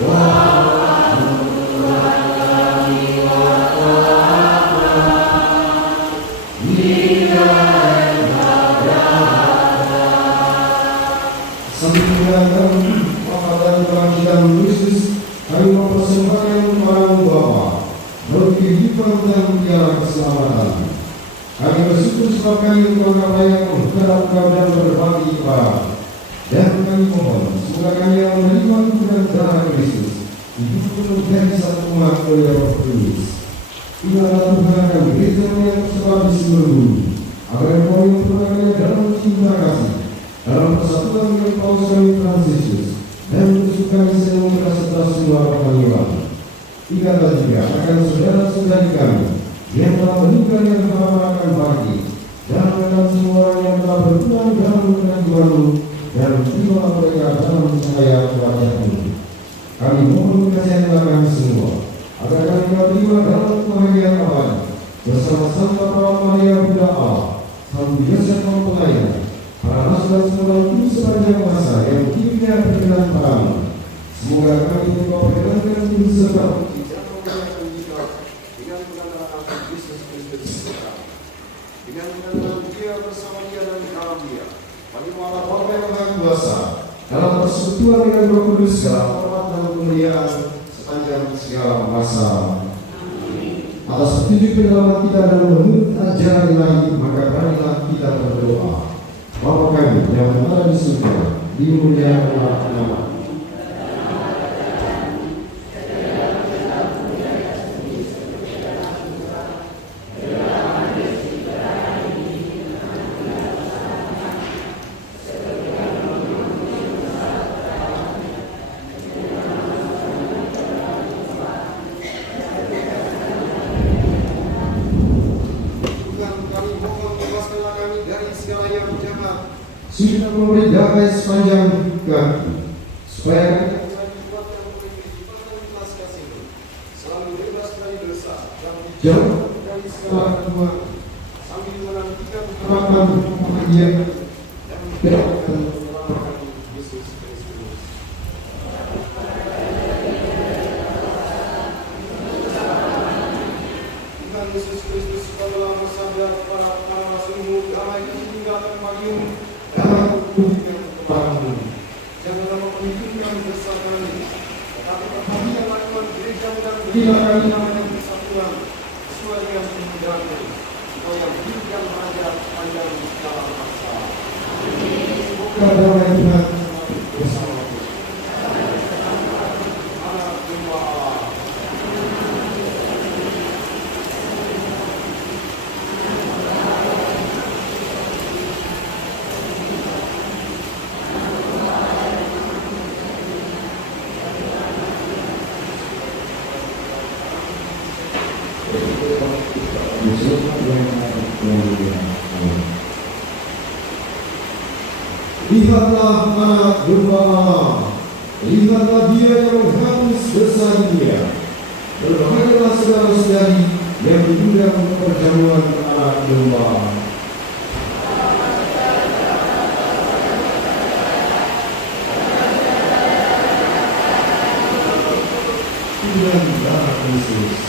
Walaupun Tuhan kami watakan, Sambil dan kebangkitan Kristus, kami mempersembahkan kepadamu Bapa, roti kehidupan dan piala keselamatan. Kami bersyukur sebab kami menganggap layak menghadap Kau dan berbagi kepada. Dan kami mohon, semoga kami yang menerima tubuh dan darah Kristus, hidup penuh dari satu umat oleh Roh Kudus. Inilah Tuhan dan gereja yang tersebar di seluruh bumi, agar kami memperbaiki dalam cinta kasih, dalam persatuan dengan Paus kami Fransiskus, dan kesukaan yang serta semua kami. Ikatlah juga akan saudara-saudari kami yang telah meninggal yang akan bagi, dan akan semua yang telah berpulang dalam pengajuan dan terima mereka dalam cahaya wajah-Mu. Kami mohon kasihanlah kami semua, agar kami terima dalam kebahagiaan abadi bersama Santa Maria Bunda Allah, Santo Yosef Mempelai, para rasul dan semua itu sepanjang masa yang hidupnya berkenan padamu. Semoga kami memperkenankan Tuhan serta dengan mengenal Yesus Kristus kita, dengan mengenal Dia bersama Dia dan dalam Dia, bagi Allah Bapa yang Maha Kuasa, dalam persekutuan dengan Roh Kudus, segala hormat dan kemuliaan sepanjang segala masa. Atas petunjuk penyelamat kita dan menurut ajaran ilahi, maka marilah kita berdoa. Bapa kami yang berada di surga, dimuliakanlah nama-Mu. Sudah memberi damai sepanjang kaki, supaya selalu bebas dari dosa dan jauh dari segala kedua, sambil menantikan harapan bahagia dan kedatangan Yesus Kristus. Tuhan Yesus Kristus telah bersabda kepada para rasul-Mu, damai itu tinggalkan bagimu, damai yang kepadamu. Janganlah memperhitungkan dosa kami, tetapi perhatikanlah Tuhan gereja-Mu dan berilah kami namanya persatuan sesuai dengan kemudahan-Mu, supaya hidup yang bahagia sepanjang segala masa. Semoga damai Tuhan bersama-Mu. Anak domba Allah. Lihatlah anak domba Allah, lihatlah Dia yang menghapus dosa dunia. Berbahagialah saudara-saudari yang diundang perjamuan anak domba. Tuhan darah Kristus.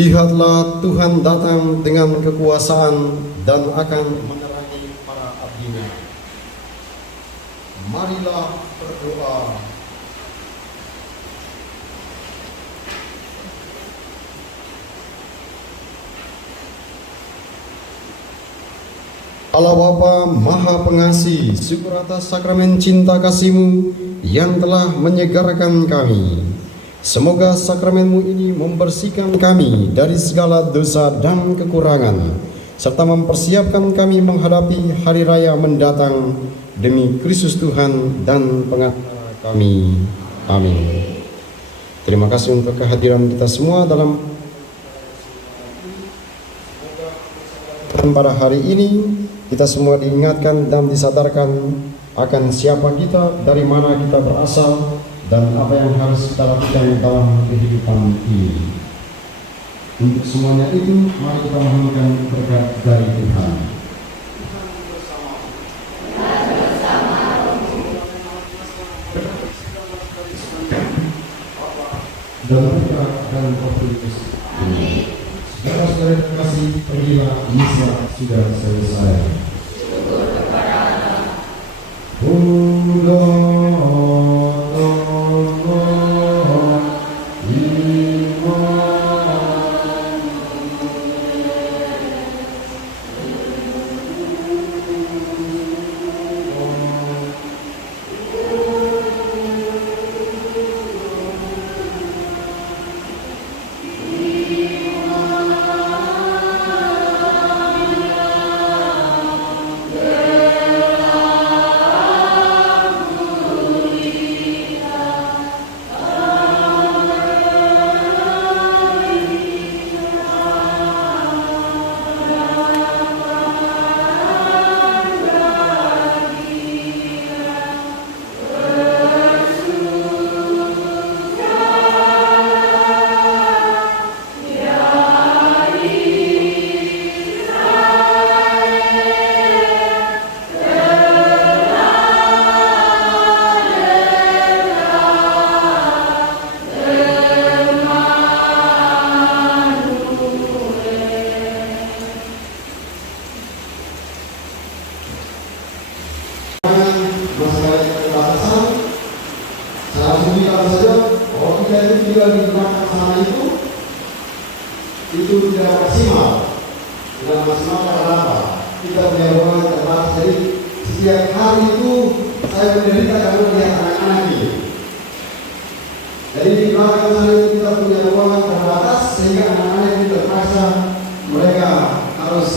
Lihatlah Tuhan datang dengan kekuasaan dan akan menerangi para abdinya. Marilah berdoa. Allah Bapa Maha Pengasih, syukur atas sakramen cinta kasih-Mu yang telah menyegarkan kami. Semoga sakramen-Mu ini membersihkan kami dari segala dosa dan kekurangan, serta mempersiapkan kami menghadapi hari raya mendatang demi Kristus Tuhan dan pengacara kami. Amin. Terima kasih untuk kehadiran kita semua dalam pada hari ini. Kita semua diingatkan dan disadarkan akan siapa kita, dari mana kita berasal, dan apa yang harus kita lakukan dalam kehidupan ini. Untuk semuanya itu, mari kita mohonkan berkat dari Tuhan. Dan berkat dan Roh-Kudus. Amin. Saudara-saudara terkasih, pergilah, misa sudah selesai. Syukur kepada Allah. Itu tidak maksimal. Tidak maksimal karena apa? Kita punya ruangan terbatas, jadi setiap hari itu saya menderita karena melihat anak-anak ini. Jadi di belakang sana itu kita punya ruangan terbatas sehingga anak-anak ini terpaksa mereka harus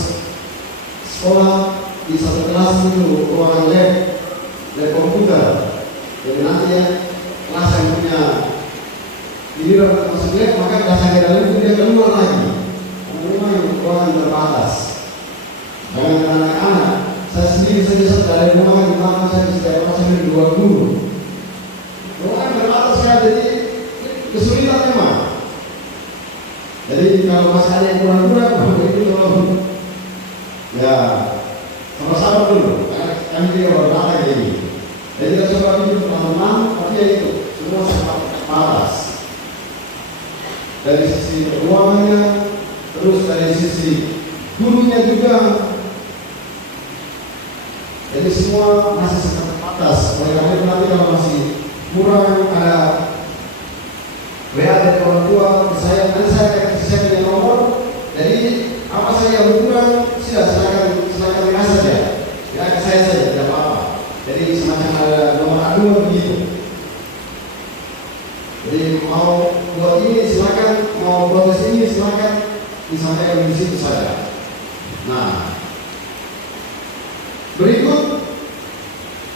sekolah di satu kelas itu ruangan lab komputer. Jadi nanti ya kelas yang punya giliran masuk lab, maka kelas yang dalam itu dia keluar lagi. Memang ruangan terbatas. Dengan anak-anak, saya sendiri saja dari ruangan di belakang saya setiap kelas ini 2 guru. Ruangan terbatas ya, jadi kesulitan memang. Jadi kalau masih ada yang kurang-kurang, itu tolong ya sama-sama dulu, karena kami juga baru datang ini. Jadi kita coba itu teman-teman, tapi ya itu semua sangat terbatas. Dari sisi ruangannya, terus dari sisi gurunya juga. Jadi semua masih sangat terbatas. Oleh karena itu nanti kalau masih kurang ada WA dari orang tua ke saya, nanti saya kasih saya punya nomor. Jadi apa saja yang kurang, sudah silakan WA saja. WA ke saya saja, tidak apa-apa. Jadi semacam ada nomor aduan begitu. Jadi mau buat ini silakan, mau proses ini silakan disampaikan di situ saja. Nah, berikut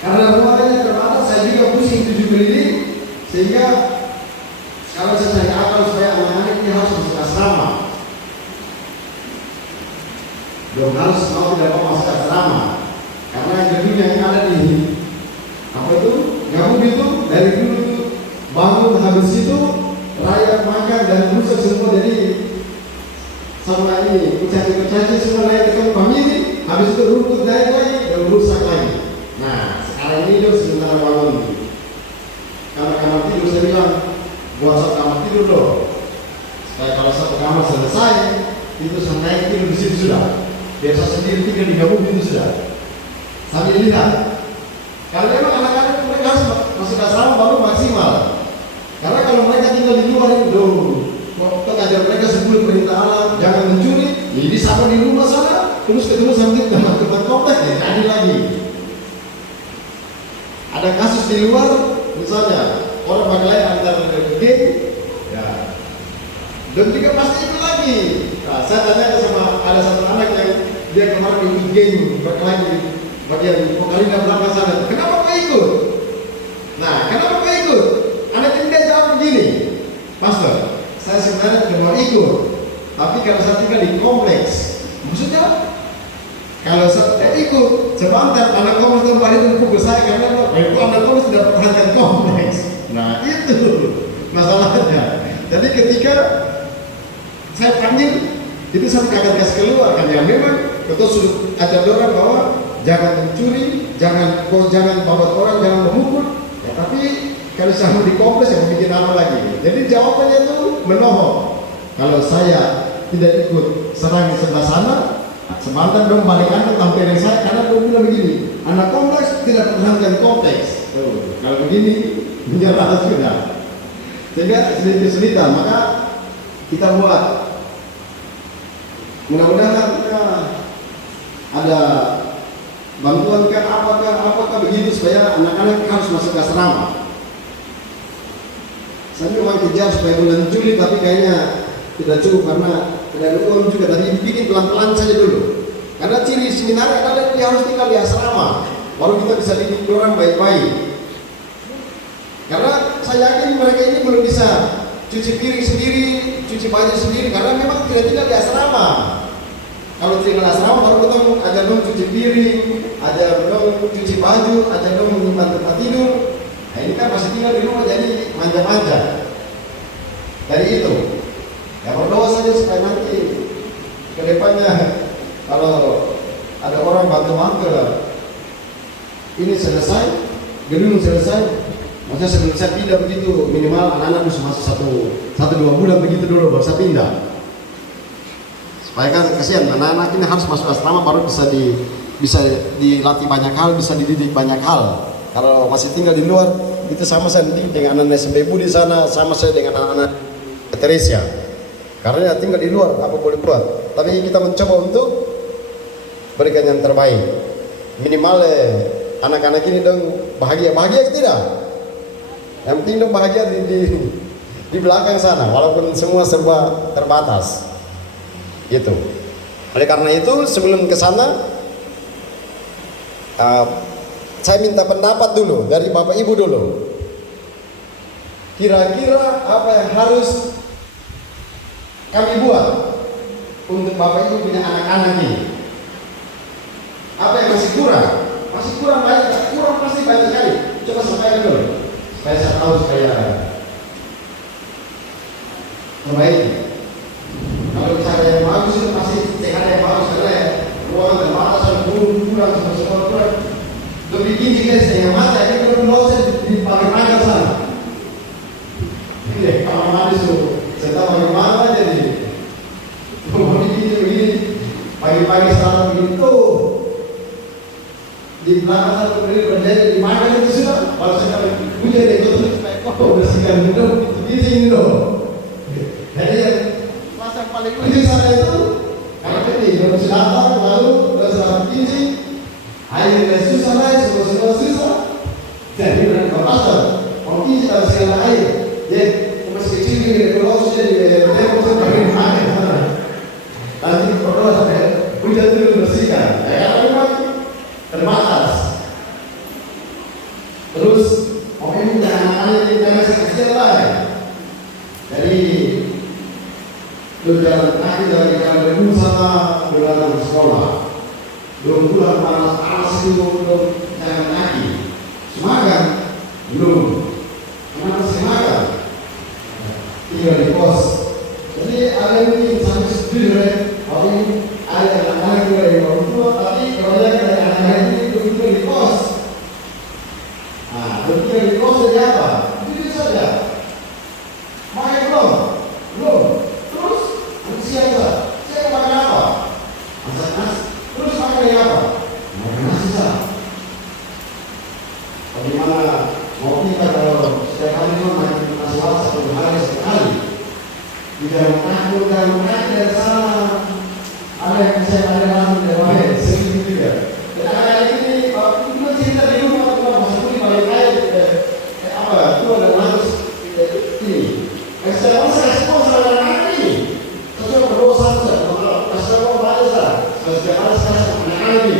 karena ruangannya terbatas, saya juga pusing 7 keliling sehingga sekarang saya cari akal supaya anak-anak ini harus masuk asrama. Belum harus mau tidak mau masuk asrama karena gedung yang ada di apa itu gabung itu dari dulu itu bangun habis itu rakyat makan dan rusak semua, jadi sama ini kucing-kucing semua naik ke tempat ini, habis itu rumput naik lagi dan rusak lagi. Nah sekarang ini dia sementara bangun karena kamar tidur, saya bilang buat satu kamar tidur loh supaya kalau satu kamar selesai naik tidur di situ sudah. Biasa sendiri tinggal di gabung itu sudah. Sambil lihat. Kalau memang anak-anak mereka harus masuk asrama baru maksimal. Karena kalau mereka tinggal di luar itu, pengajar mereka sebelum perintah Allah jangan mencuri, jadi sama di rumah sana, terus ketemu sama teman-teman komplek ya, tadi lagi. Ada kasus di luar, misalnya orang berkelahi antar geng, ya, dan juga pasti itu lagi. Nah, saya tanya sama ada satu anak yang dia kemarin ikut geng berkelahi di bagian Pokalina belakang sana. Kenapa kau ikut? Nah, kenapa kau ikut? Anak ini dia jawab begini, Pastor, saya sebenarnya tidak mau ikut, tapi kalau saya tinggal di kompleks, maksudnya kalau saya ikut sebentar anak kompleks tempat itu pukul saya karena anak kompleks tidak pertahankan kompleks. Nah itu masalahnya. Jadi ketika saya panggil itu saya akan kasih keluar kan ya, memang betul sudah ajar orang bahwa jangan mencuri, jangan bawa orang, jangan memukul, ya, tapi kalau sama di kompleks yang bikin apa lagi. Jadi jawabannya itu menohok. Kalau saya tidak ikut serang di sebelah sana, sebentar dong balik anda tampilin saya karena dia bilang begini, anak kompleks tidak pertahankan kompleks. Kalau begini menyerah sudah. Sehingga sedikit kesulitan, maka kita buat. Mudah-mudahan kita ada bantuan kan apakah begitu supaya anak-anak harus masuk ke asrama. Saya memang kejar supaya bulan Juli, tapi kayaknya tidak cukup karena tidak ada uang juga. Tadi bikin pelan-pelan saja dulu. Karena ciri seminar adalah dia harus tinggal di asrama, baru kita bisa didik orang baik-baik. Karena saya yakin mereka ini belum bisa cuci piring sendiri, cuci baju sendiri, karena memang tidak tinggal di asrama. Kalau tinggal di asrama baru kita ajar dong cuci piring, ajar dong cuci baju, ajar dong menyimpan tempat tidur. Nah ini kan masih tinggal di rumah jadi manja-manja. Dari itu, ya berdoa saja supaya nanti ke depannya kalau ada orang bantu-bantu ini selesai, gedung selesai, maksudnya sebelum saya pindah begitu minimal anak-anak bisa masuk 1-2 bulan begitu dulu baru saya pindah. Supaya kan kasihan anak-anak ini harus masuk asrama baru bisa dilatih banyak hal, bisa dididik banyak hal. Kalau masih tinggal di luar, itu sama saya dengan anak SMP di sana, sama saya dengan anak-anak Teresia. Karena tinggal di luar, apa boleh buat. Tapi kita mencoba untuk berikan yang terbaik. Minimal anak-anak ini dong bahagia tidak? Yang penting dong bahagia di belakang sana, walaupun semua serba terbatas. Gitu. Oleh karena itu sebelum ke sana, saya minta pendapat dulu dari Bapak Ibu dulu. Kira-kira apa yang harus kami buat untuk Bapak Ibu punya anak-anak ini? Apa yang masih kurang? Masih kurang banyak, kurang pasti banyak sekali. Coba sampaikan dulu, supaya saya tahu supaya perbaiki. Kalau bicara yang bagus itu pasti ada yang bagus karena ruangan terbatas, kurang semua kurang. Lebih tinggi kan setengah mata, ini kalau mau saya di paling sana. Ini kamar mandi saya tahu bagaimana aja nih. Mau begini, pagi-pagi saat begitu di belakang satu berdiri berdiri di mana itu sudah. Kalau saya hujan itu supaya bersihkan minum itu ini loh. Jadi masa paling ujung sana itu karena ini baru selatan lalu baru selatan tinggi. Air susah naik, semua susah. Jadi dengan pasar, kalau tinggi harus segala air. Jadi masih kecil ini kalau sudah di tembok sudah pakai air sana. Nanti berdoa sampai hujan dulu bersihkan. Ya memang terbatas. Terus mungkin jangan kecil lah. Jadi berjalan kaki dari jalan sana berjalan ke sekolah. Belum pulang panas itu belum jalan kaki. Semakan belum. Kenapa semakan? Tinggal di kos. Jadi ada yang mungkin sampai sendiri. Kalau ini ada anak-anak juga yang baru tua, tapi kalau dia ada anak-anak ini begitu di kos. Nah, begitu di kos jadi apa? Itu saja. Makan belum? Belum. Terus siapa? Saya makan apa? Mau kita kalau setiap hari itu masih WhatsApp 1 hari sekali. Tidak mengaku dan mengaku dan salah. Ada yang bisa ada langsung dari mana? Segitu juga. Dan hari ini kita cerita di rumah kita masuk di balik air. Apa? Itu ada harus ini. Saya respon sama anak ini. Saya berdosa saja. Saya mau baca. Saya harus sama anak ini.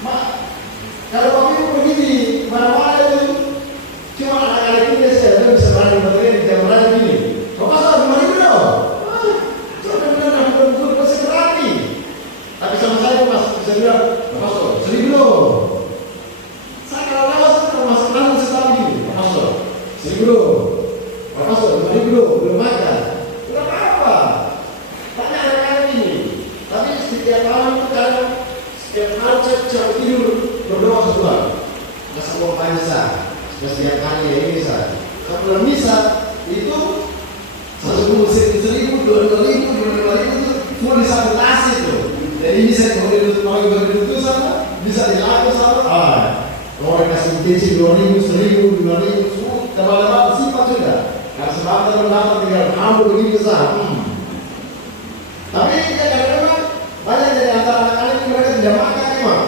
Mak, kalau kami pergi di mana-mana itu cuma anak-anak ini saya bisa berani baterai di jam berani ini. Kau pasal di mana itu? Cuma benar-benar belum masih berani. Tapi sama saya mas bisa bilang, pasal 1.000 loh. Saya kalau lewat saya masuk langsung sekali, pasal 1.000 loh. Pasal 5.000 loh, belum makan. Tidak apa-apa. Tanya anak-anak ini. Tapi setiap malam itu kan setiap malam saya tidur berdoa sebulan. Masa mau misa, setiap hari ya ini misa. Sebelum misa itu 1.000, 2.000 itu semua disabotasi tuh. Jadi bisa kalau begitu sana bisa dilakukan sama. Kalau kasih intensi 2.000, 1.000, 2.000 semua tebal-tebal sifat sudah. Karena sebab teman-teman tinggal kamu begini besar. Tapi kadang-kadang banyak dari antara anak-anak ini mereka tidak makan memang.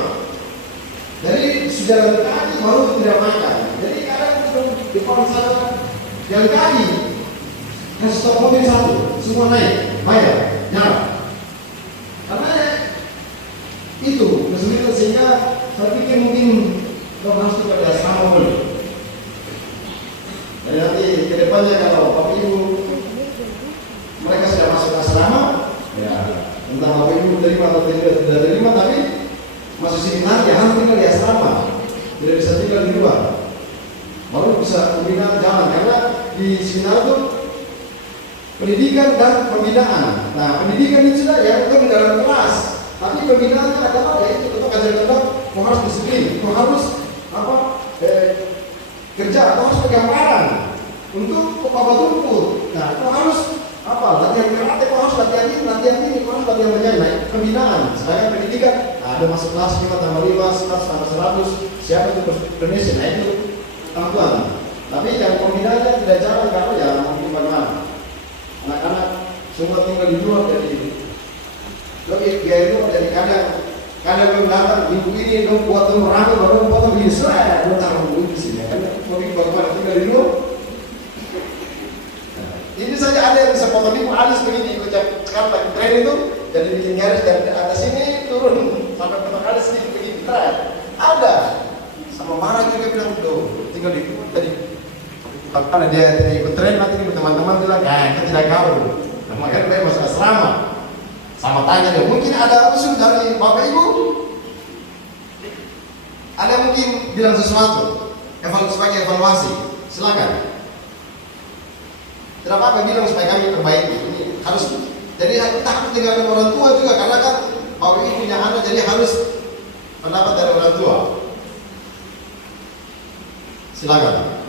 Jadi sudah kaki baru tidak makan. Jadi kadang di depan sana yang kaki yang stop mobil satu semua naik bayar nyala. Karena itu kesulitan sehingga saya pikir mungkin kau harus kepada asrama boleh. Dan nanti ke depannya kalau Bapak Ibu mereka sudah masuk asrama, ya entah Bapak Ibu terima atau tidak terima, tapi masuk seminar ya harus tinggal di asrama, tidak bisa tinggal di luar. Baru bisa pembinaan jalan karena di seminar itu pendidikan dan pembinaan. Nah pendidikan itu sudah ya itu di dalam kelas, tapi pembinaannya adalah ya itu tetap ajar-ajar kau harus disiplin, kau harus kerja, kau harus gambaran untuk bapak tumpul. Nah, kau harus latihan karate, kau harus latihan ini, kau harus latihan menyanyi. Nah, pembinaan, sedangkan pendidikan, ada masuk kelas 5 tambah 5, 11 tambah 100, siapa itu donation, nah itu tampuan. Tapi yang pembinaannya tidak jalan karena ya mungkin bagaimana. Anak-anak semua tinggal di luar lebih biaya luar dari kadang belum datang minggu ini dong buat rame baru potong bisa ya dua tahun di sini kan mungkin bagaimana tinggal di luar. Ini saja ada yang bisa potong ini alis begini sekarang lagi tren itu jadi bikin garis dari atas sini turun sampai potong alis sedikit begini tren ada sama marah juga bilang dong tinggal di luar tadi kalau dia tidak ikut tren nanti teman-teman bilang kita tidak gaul makanya dia masuk asrama. Sama tanya dia, mungkin ada usul dari Bapak Ibu? Ada yang mungkin bilang sesuatu sebagai evaluasi, silakan. Tidak apa-apa bilang supaya kami perbaiki. Ini harus. Jadi kita harus tinggalkan orang tua juga karena kan Bapak Ibu punya anak jadi harus pendapat dari orang tua. Silakan.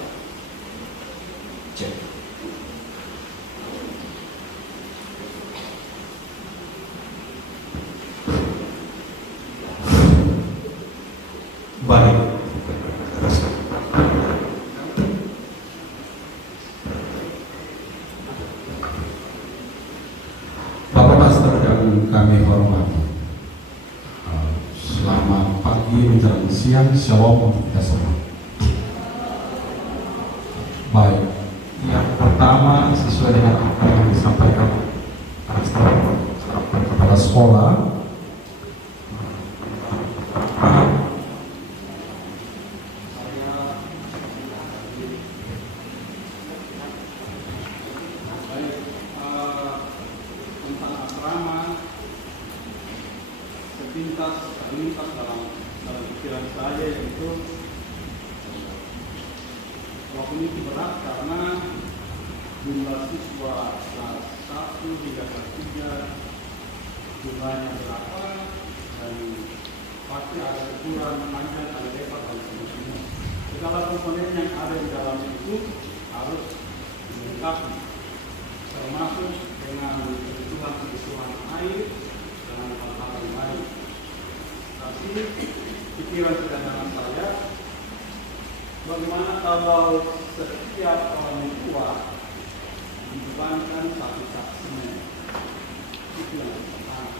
Cek. Baik. Bapak Pastor yang kami hormati, selamat pagi menjelang siang, shalom untuk kita semua. Baik, yang pertama sesuai dengan apa yang disampaikan Pastor kepada sekolah. Terlintas dalam pikiran saya yaitu waktu ini berat karena jumlah siswa kelas 1 hingga kelas 3 jumlahnya berapa dan pasti ada ukuran panjang, ada lebar dan sebagainya. Segala komponen yang ada di dalam itu harus dilengkapi, termasuk dengan kebutuhan air dan hal-hal yang lain. Tapi pikiran sederhana saya bagaimana kalau setiap orang tua dibebankan satu saksinya? Itu yang pertama.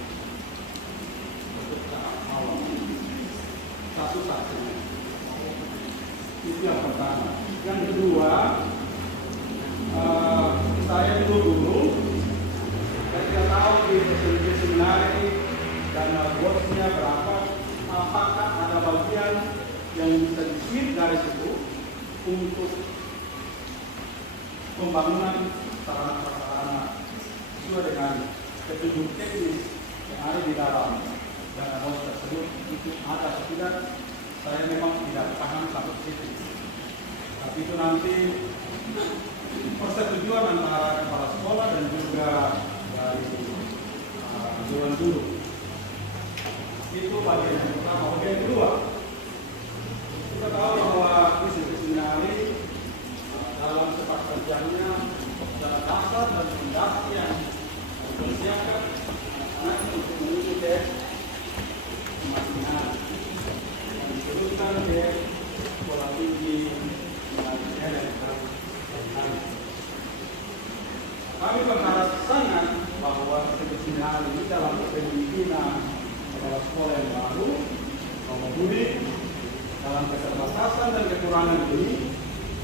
Untuk tahap awal. Satu saksinya. Itu yang pertama. Yang kedua, saya dulu saya tidak tahu di seminari dan bosnya berapa, apakah ada bagian yang bisa diswip dari situ untuk pembangunan sarana-sarana sesuai dengan petunjuk teknis yang ada di dalam dana bos tersebut, itu ada atau tidak, saya memang tidak paham sampai situ. Tapi itu nanti persetujuan antara kepala sekolah dan juga dari dewan guru. Itu bagian yang pertama. Bagian kedua, kita tahu bahwa di seminari dalam sepak terjangnya secara dasar dan fondasi yang dipersiapkan anak untuk menuju ke kemasinan yang disebutkan ke sekolah tinggi kami berharap sangat bahwa seminari ini dalam kepemimpinan kepala sekolah yang baru, Romo Budi, dalam keterbatasan dan kekurangan ini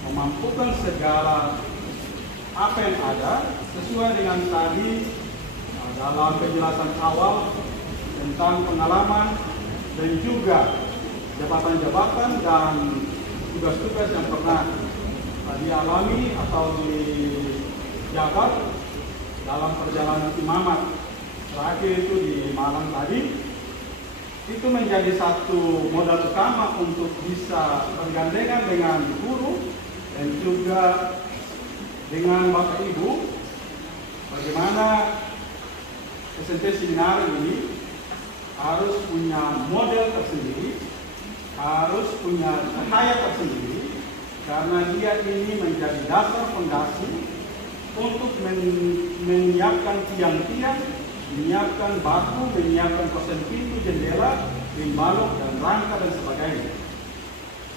memampukan segala apa yang ada sesuai dengan tadi dalam penjelasan awal tentang pengalaman dan juga jabatan-jabatan dan tugas-tugas yang pernah dialami atau dijabat dalam perjalanan imamat terakhir itu di Malang tadi. Itu menjadi satu modal utama untuk bisa bergandengan dengan guru dan juga dengan Bapak Ibu, bagaimana SMP Seminari ini harus punya model tersendiri, harus punya cahaya tersendiri, karena dia ini menjadi dasar fondasi untuk menyiapkan tiang-tiang, menyiapkan batu, menyiapkan kosen pintu, jendela, rimbalok, dan rangka, dan sebagainya.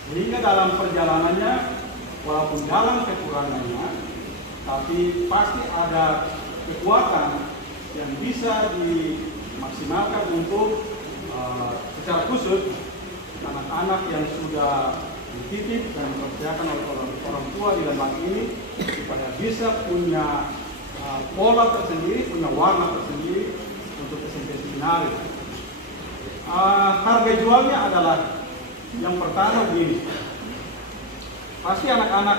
Sehingga dalam perjalanannya, walaupun dalam kekurangannya, tapi pasti ada kekuatan yang bisa dimaksimalkan untuk secara khusus anak-anak yang sudah dititip dan dipercayakan oleh orang tua di lembaga ini supaya bisa punya pola tersendiri, punya warna tersendiri untuk SMP Seminari. Harga jualnya adalah yang pertama begini. Pasti anak-anak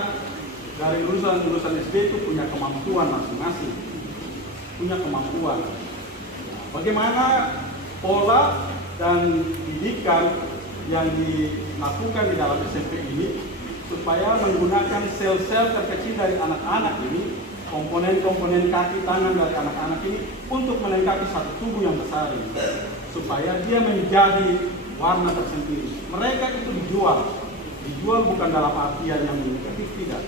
dari lulusan SD itu punya kemampuan masing-masing, punya kemampuan. Bagaimana pola dan didikan yang dilakukan di dalam SMP ini supaya menggunakan sel-sel terkecil dari anak-anak ini, komponen-komponen kaki tangan dari anak-anak ini untuk melengkapi satu tubuh yang besar ini, supaya dia menjadi warna tersendiri. Mereka itu dijual bukan dalam artian yang negatif, tidak,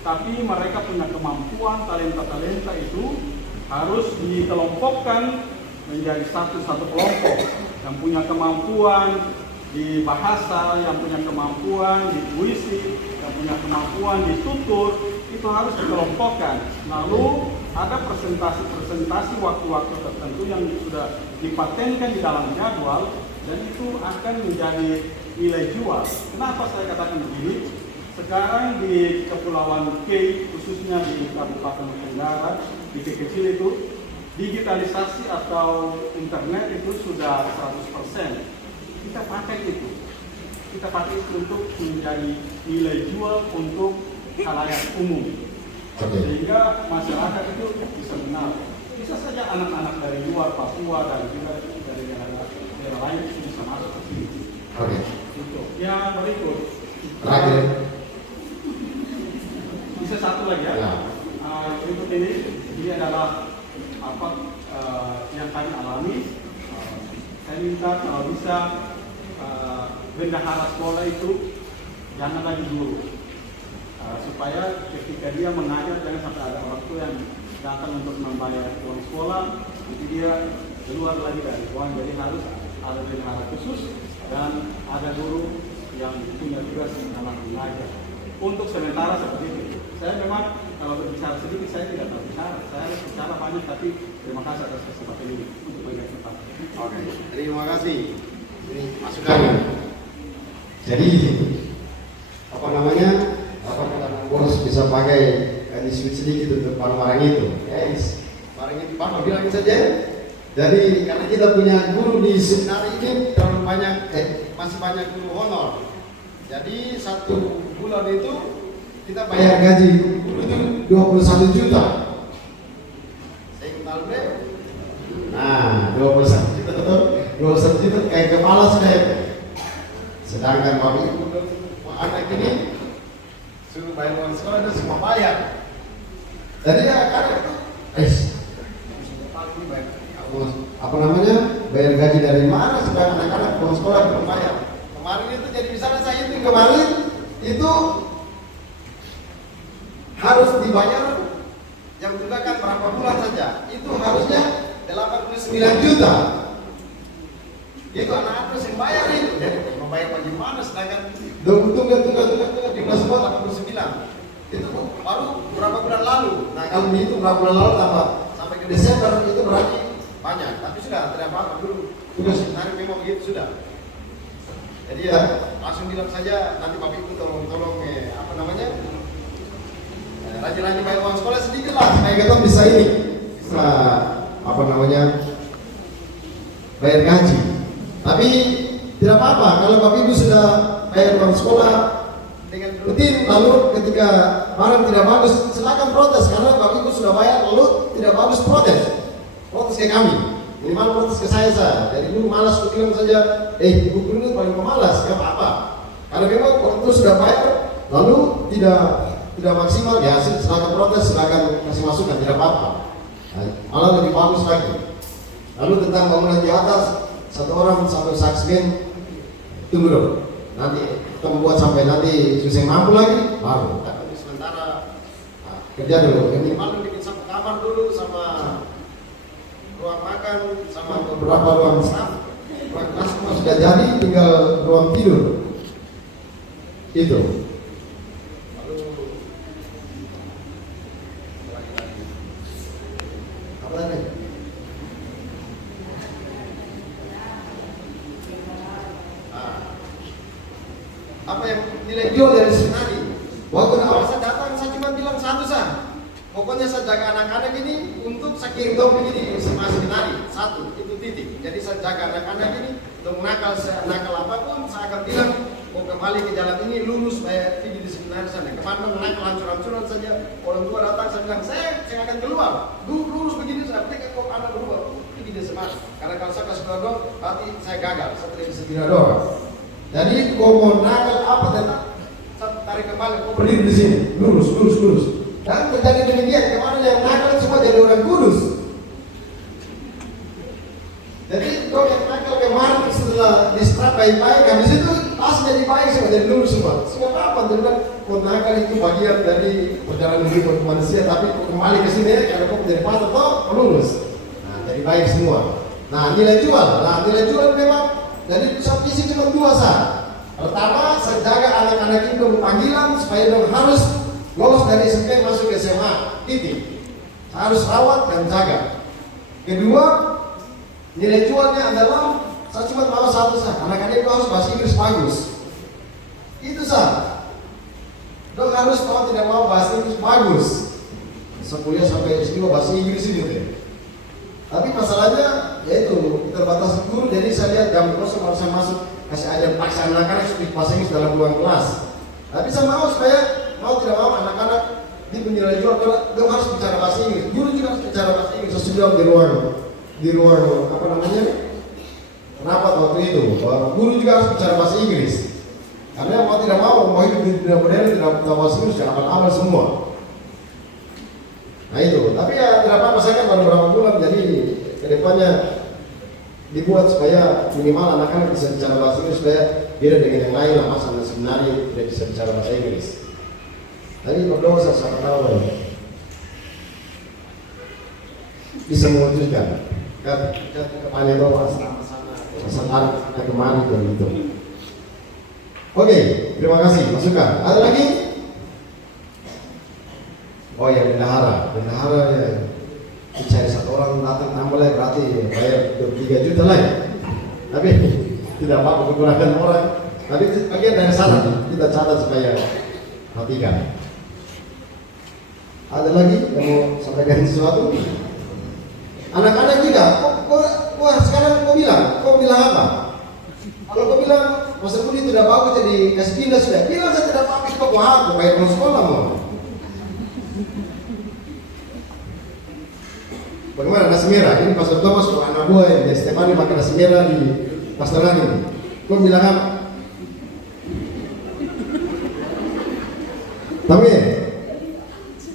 tapi mereka punya kemampuan, talenta-talenta itu harus dikelompokkan menjadi satu kelompok yang punya kemampuan di bahasa, yang punya kemampuan di puisi, yang punya kemampuan di tutur, itu harus dikelompokkan. Lalu ada presentasi waktu-waktu tertentu yang sudah dipatenkan di dalam jadwal, dan itu akan menjadi nilai jual. Kenapa saya katakan begini? Sekarang di Kepulauan K, khususnya di Kabupaten Tenggara, di kecil itu, digitalisasi atau internet itu sudah 100%. Kita pakai itu untuk menjadi nilai jual untuk khalayak umum, sehingga masyarakat itu bisa mengenal. Bisa saja anak-anak dari luar Papua dan juga dari daerah lain itu bisa masuk ke sini. Itu. Yang berikut. Bisa satu lagi ya. Berikut ini adalah apa yang kami alami. Saya minta kalau bisa bendahara sekolah itu jangan lagi guru, supaya ketika dia mengajar jangan sampai ada orang tua yang datang untuk membayar uang sekolah, jadi dia keluar lagi dari uang. Jadi harus ada bendahara khusus dan ada guru yang punya tugas dalam mengajar. Untuk sementara seperti itu. Saya memang kalau berbicara sedikit saya tidak tahu bicara. Saya harus bicara banyak, tapi terima kasih atas kesempatan ini untuk bagi kesempatan. Oke, terima kasih. Ini masukannya. Jadi apa namanya? Apakah bos bisa pakai disebut sedikit untuk barang-barang itu? Guys, barang itu Bapak bilangin saja. Jadi karena kita punya guru di seminar ini terlalu banyak, masih banyak guru honor. Jadi 1 bulan itu kita bayar gaji guru itu 21 juta. Saya ingin tahu deh. Nah, 21 juta betul. 21 juta kayak kepala saya. Sedangkan Bapak Ibu anak ini suruh bayar uang sekolah itu semua bayar. Jadi ya karena itu, apa namanya, bayar gaji dari mana sedangkan anak-anak uang sekolah belum bayar. Kemarin itu jadi misalnya saya itu kemarin itu harus dibayar yang tunggakan berapa bulan saja itu harusnya 89 juta. Itu anak-anak yang bayar itu, jadi membayar bagaimana sedangkan tunggal di kelas 89 itu baru berapa bulan lalu. Nah kalau itu berapa bulan lalu tambah sampai ke Desember itu berarti banyak. Tapi sudah tidak apa-apa dulu. Tugas sebenarnya memang begitu sudah. Jadi ya langsung bilang saja nanti Bapak Ibu tolong apa namanya rajin-rajin bayar uang sekolah sedikit lah supaya kita bisa bisa apa namanya bayar gaji. Tapi tidak apa-apa kalau Bapak Ibu sudah bayar uang sekolah dengan rutin, lalu ketika barang tidak bagus silakan protes karena Bapak Ibu sudah bayar lalu tidak bagus protes ke kami, minimal protes ke saya. Dari dulu malas aku bilang saja, ibu guru itu paling pemalas, gak apa-apa. Karena memang waktu sudah bayar lalu tidak maksimal, ya silakan protes, silakan kasih masukan, tidak apa-apa. Nah, malah lebih bagus lagi. Lalu tentang bangunan di atas, 1 orang 1 saksigen, tunggu dulu. Nanti kita membuat sampai nanti susah mampu lagi, baru. Tapi sementara kerja dulu. Minimal bikin 1 kamar dulu sama ruang makan sama beberapa ruang staff. Ruang kelas semua sudah jadi, tinggal ruang tidur. Itu. Lalu apa lagi? Apa yang nilai jual dari seminari? Waktu awal saya datang, saya cuma bilang satu sah. Pokoknya saya jaga anak-anak ini untuk saya kirim dong begini sama seminari. 1, itu titik. Jadi saya jaga anak-anak ini untuk nakal apapun, saya akan bilang mau kembali ke jalan ini lulus supaya pergi di seminari sana. Kemana nakal hancur-hancuran saja, orang tua datang saya bilang saya akan keluar. Lulus begini saya pikir kok anak berubah pergi di seminari. Karena kalau saya kasih doang, berarti saya gagal. Saya tidak bisa tidak doang. Jadi kau mau nakal apa tetap tarik kembali, kau berdiri di sini, lurus. Dan terjadi demikian, kemarin yang nakal semua jadi orang kudus. Jadi kau yang nakal kemarin setelah distrap baik-baik, habis itu pas jadi baik semua, jadi lurus semua. Semua apa? Dia bilang, kau nakal itu bagian dari perjalanan hidup manusia, tapi kau kembali ke sini, kalau kau menjadi pastor, kau lurus. Nah, jadi baik semua. Nah, nilai jual memang. Jadi satu isi cuma 2 sah. Pertama, saya jaga anak-anak itu panggilan supaya dong harus lolos dari SMP masuk ke SMA. Titik. Saya harus rawat dan jaga. Kedua, nilai jualnya adalah saya cuma mau 1 sah. Anak-anak itu harus bahasa Inggris bagus. Itu sah. Dong harus mau tidak mau bahasa Inggris bagus. Saya kuliah sampai S2 bahasa Inggris ini deh. Tapi masalahnya yaitu kita batasi guru, jadi saya lihat jam kosong harus saya masuk kasih ajar paksa anak-anak speak bahasa Inggris dalam ruang kelas. Tapi saya mau supaya mau tidak mau anak-anak di penilai jual dia harus bicara bahasa Inggris. Guru juga harus bicara bahasa Inggris. Saya bilang di ruang apa namanya? Kenapa waktu itu? Guru juga harus bicara bahasa Inggris. Karena mau tidak mau hidup di dunia modern tidak tahu bahasa Inggris ya amal semua. Nah itu, tapi ya tidak apa-apa, saya kan baru beberapa bulan, jadi kedepannya dibuat supaya minimal anak-anak bisa bicara bahasa Inggris supaya beda dengan yang lain lah, pas anak seminari tidak bisa bicara bahasa Inggris. Tapi berdoa saya tahu bisa mewujudkan kan kepada doa sama-sama kesalahan kemari begitu. Oke, terima kasih. Masukkan. Ada lagi? Oh ya, bendahara ya. Dicari satu orang datang nambah lagi berarti bayar 3 juta lagi. Tapi tidak apa-apa kekurangan orang. Tapi bagian dari sana kita catat supaya perhatikan. Ada lagi yang mau sampaikan sesuatu? Anak-anak juga, kok sekarang kau bilang apa? Kalau kau bilang Mas Budi tidak bagus jadi kasih pindah sudah. Bilang saya tidak bagus kok aku bayar uang sekolah mau. Bagaimana nasi merah? Ini Pastor Thomas anak buah yang Stefani makan nasi merah di pastoran ini. Kau bilang apa? Tapi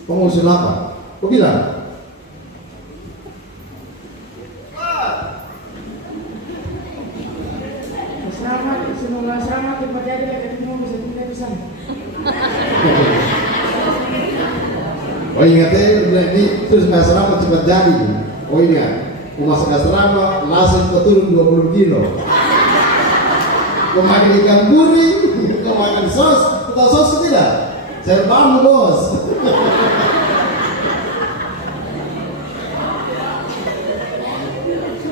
kau mau usul apa? Kau bilang? Semoga selamat terjadi ketemu bisa tinggal di sana. Oh ingatnya bilang ini terus nggak selama cepat jadi. Oh ini ya, masuk nggak selama langsung kau turun 20 kilo. Kau makan ikan buri, kau makan sos, tahu sos tidak? Saya bangun bos.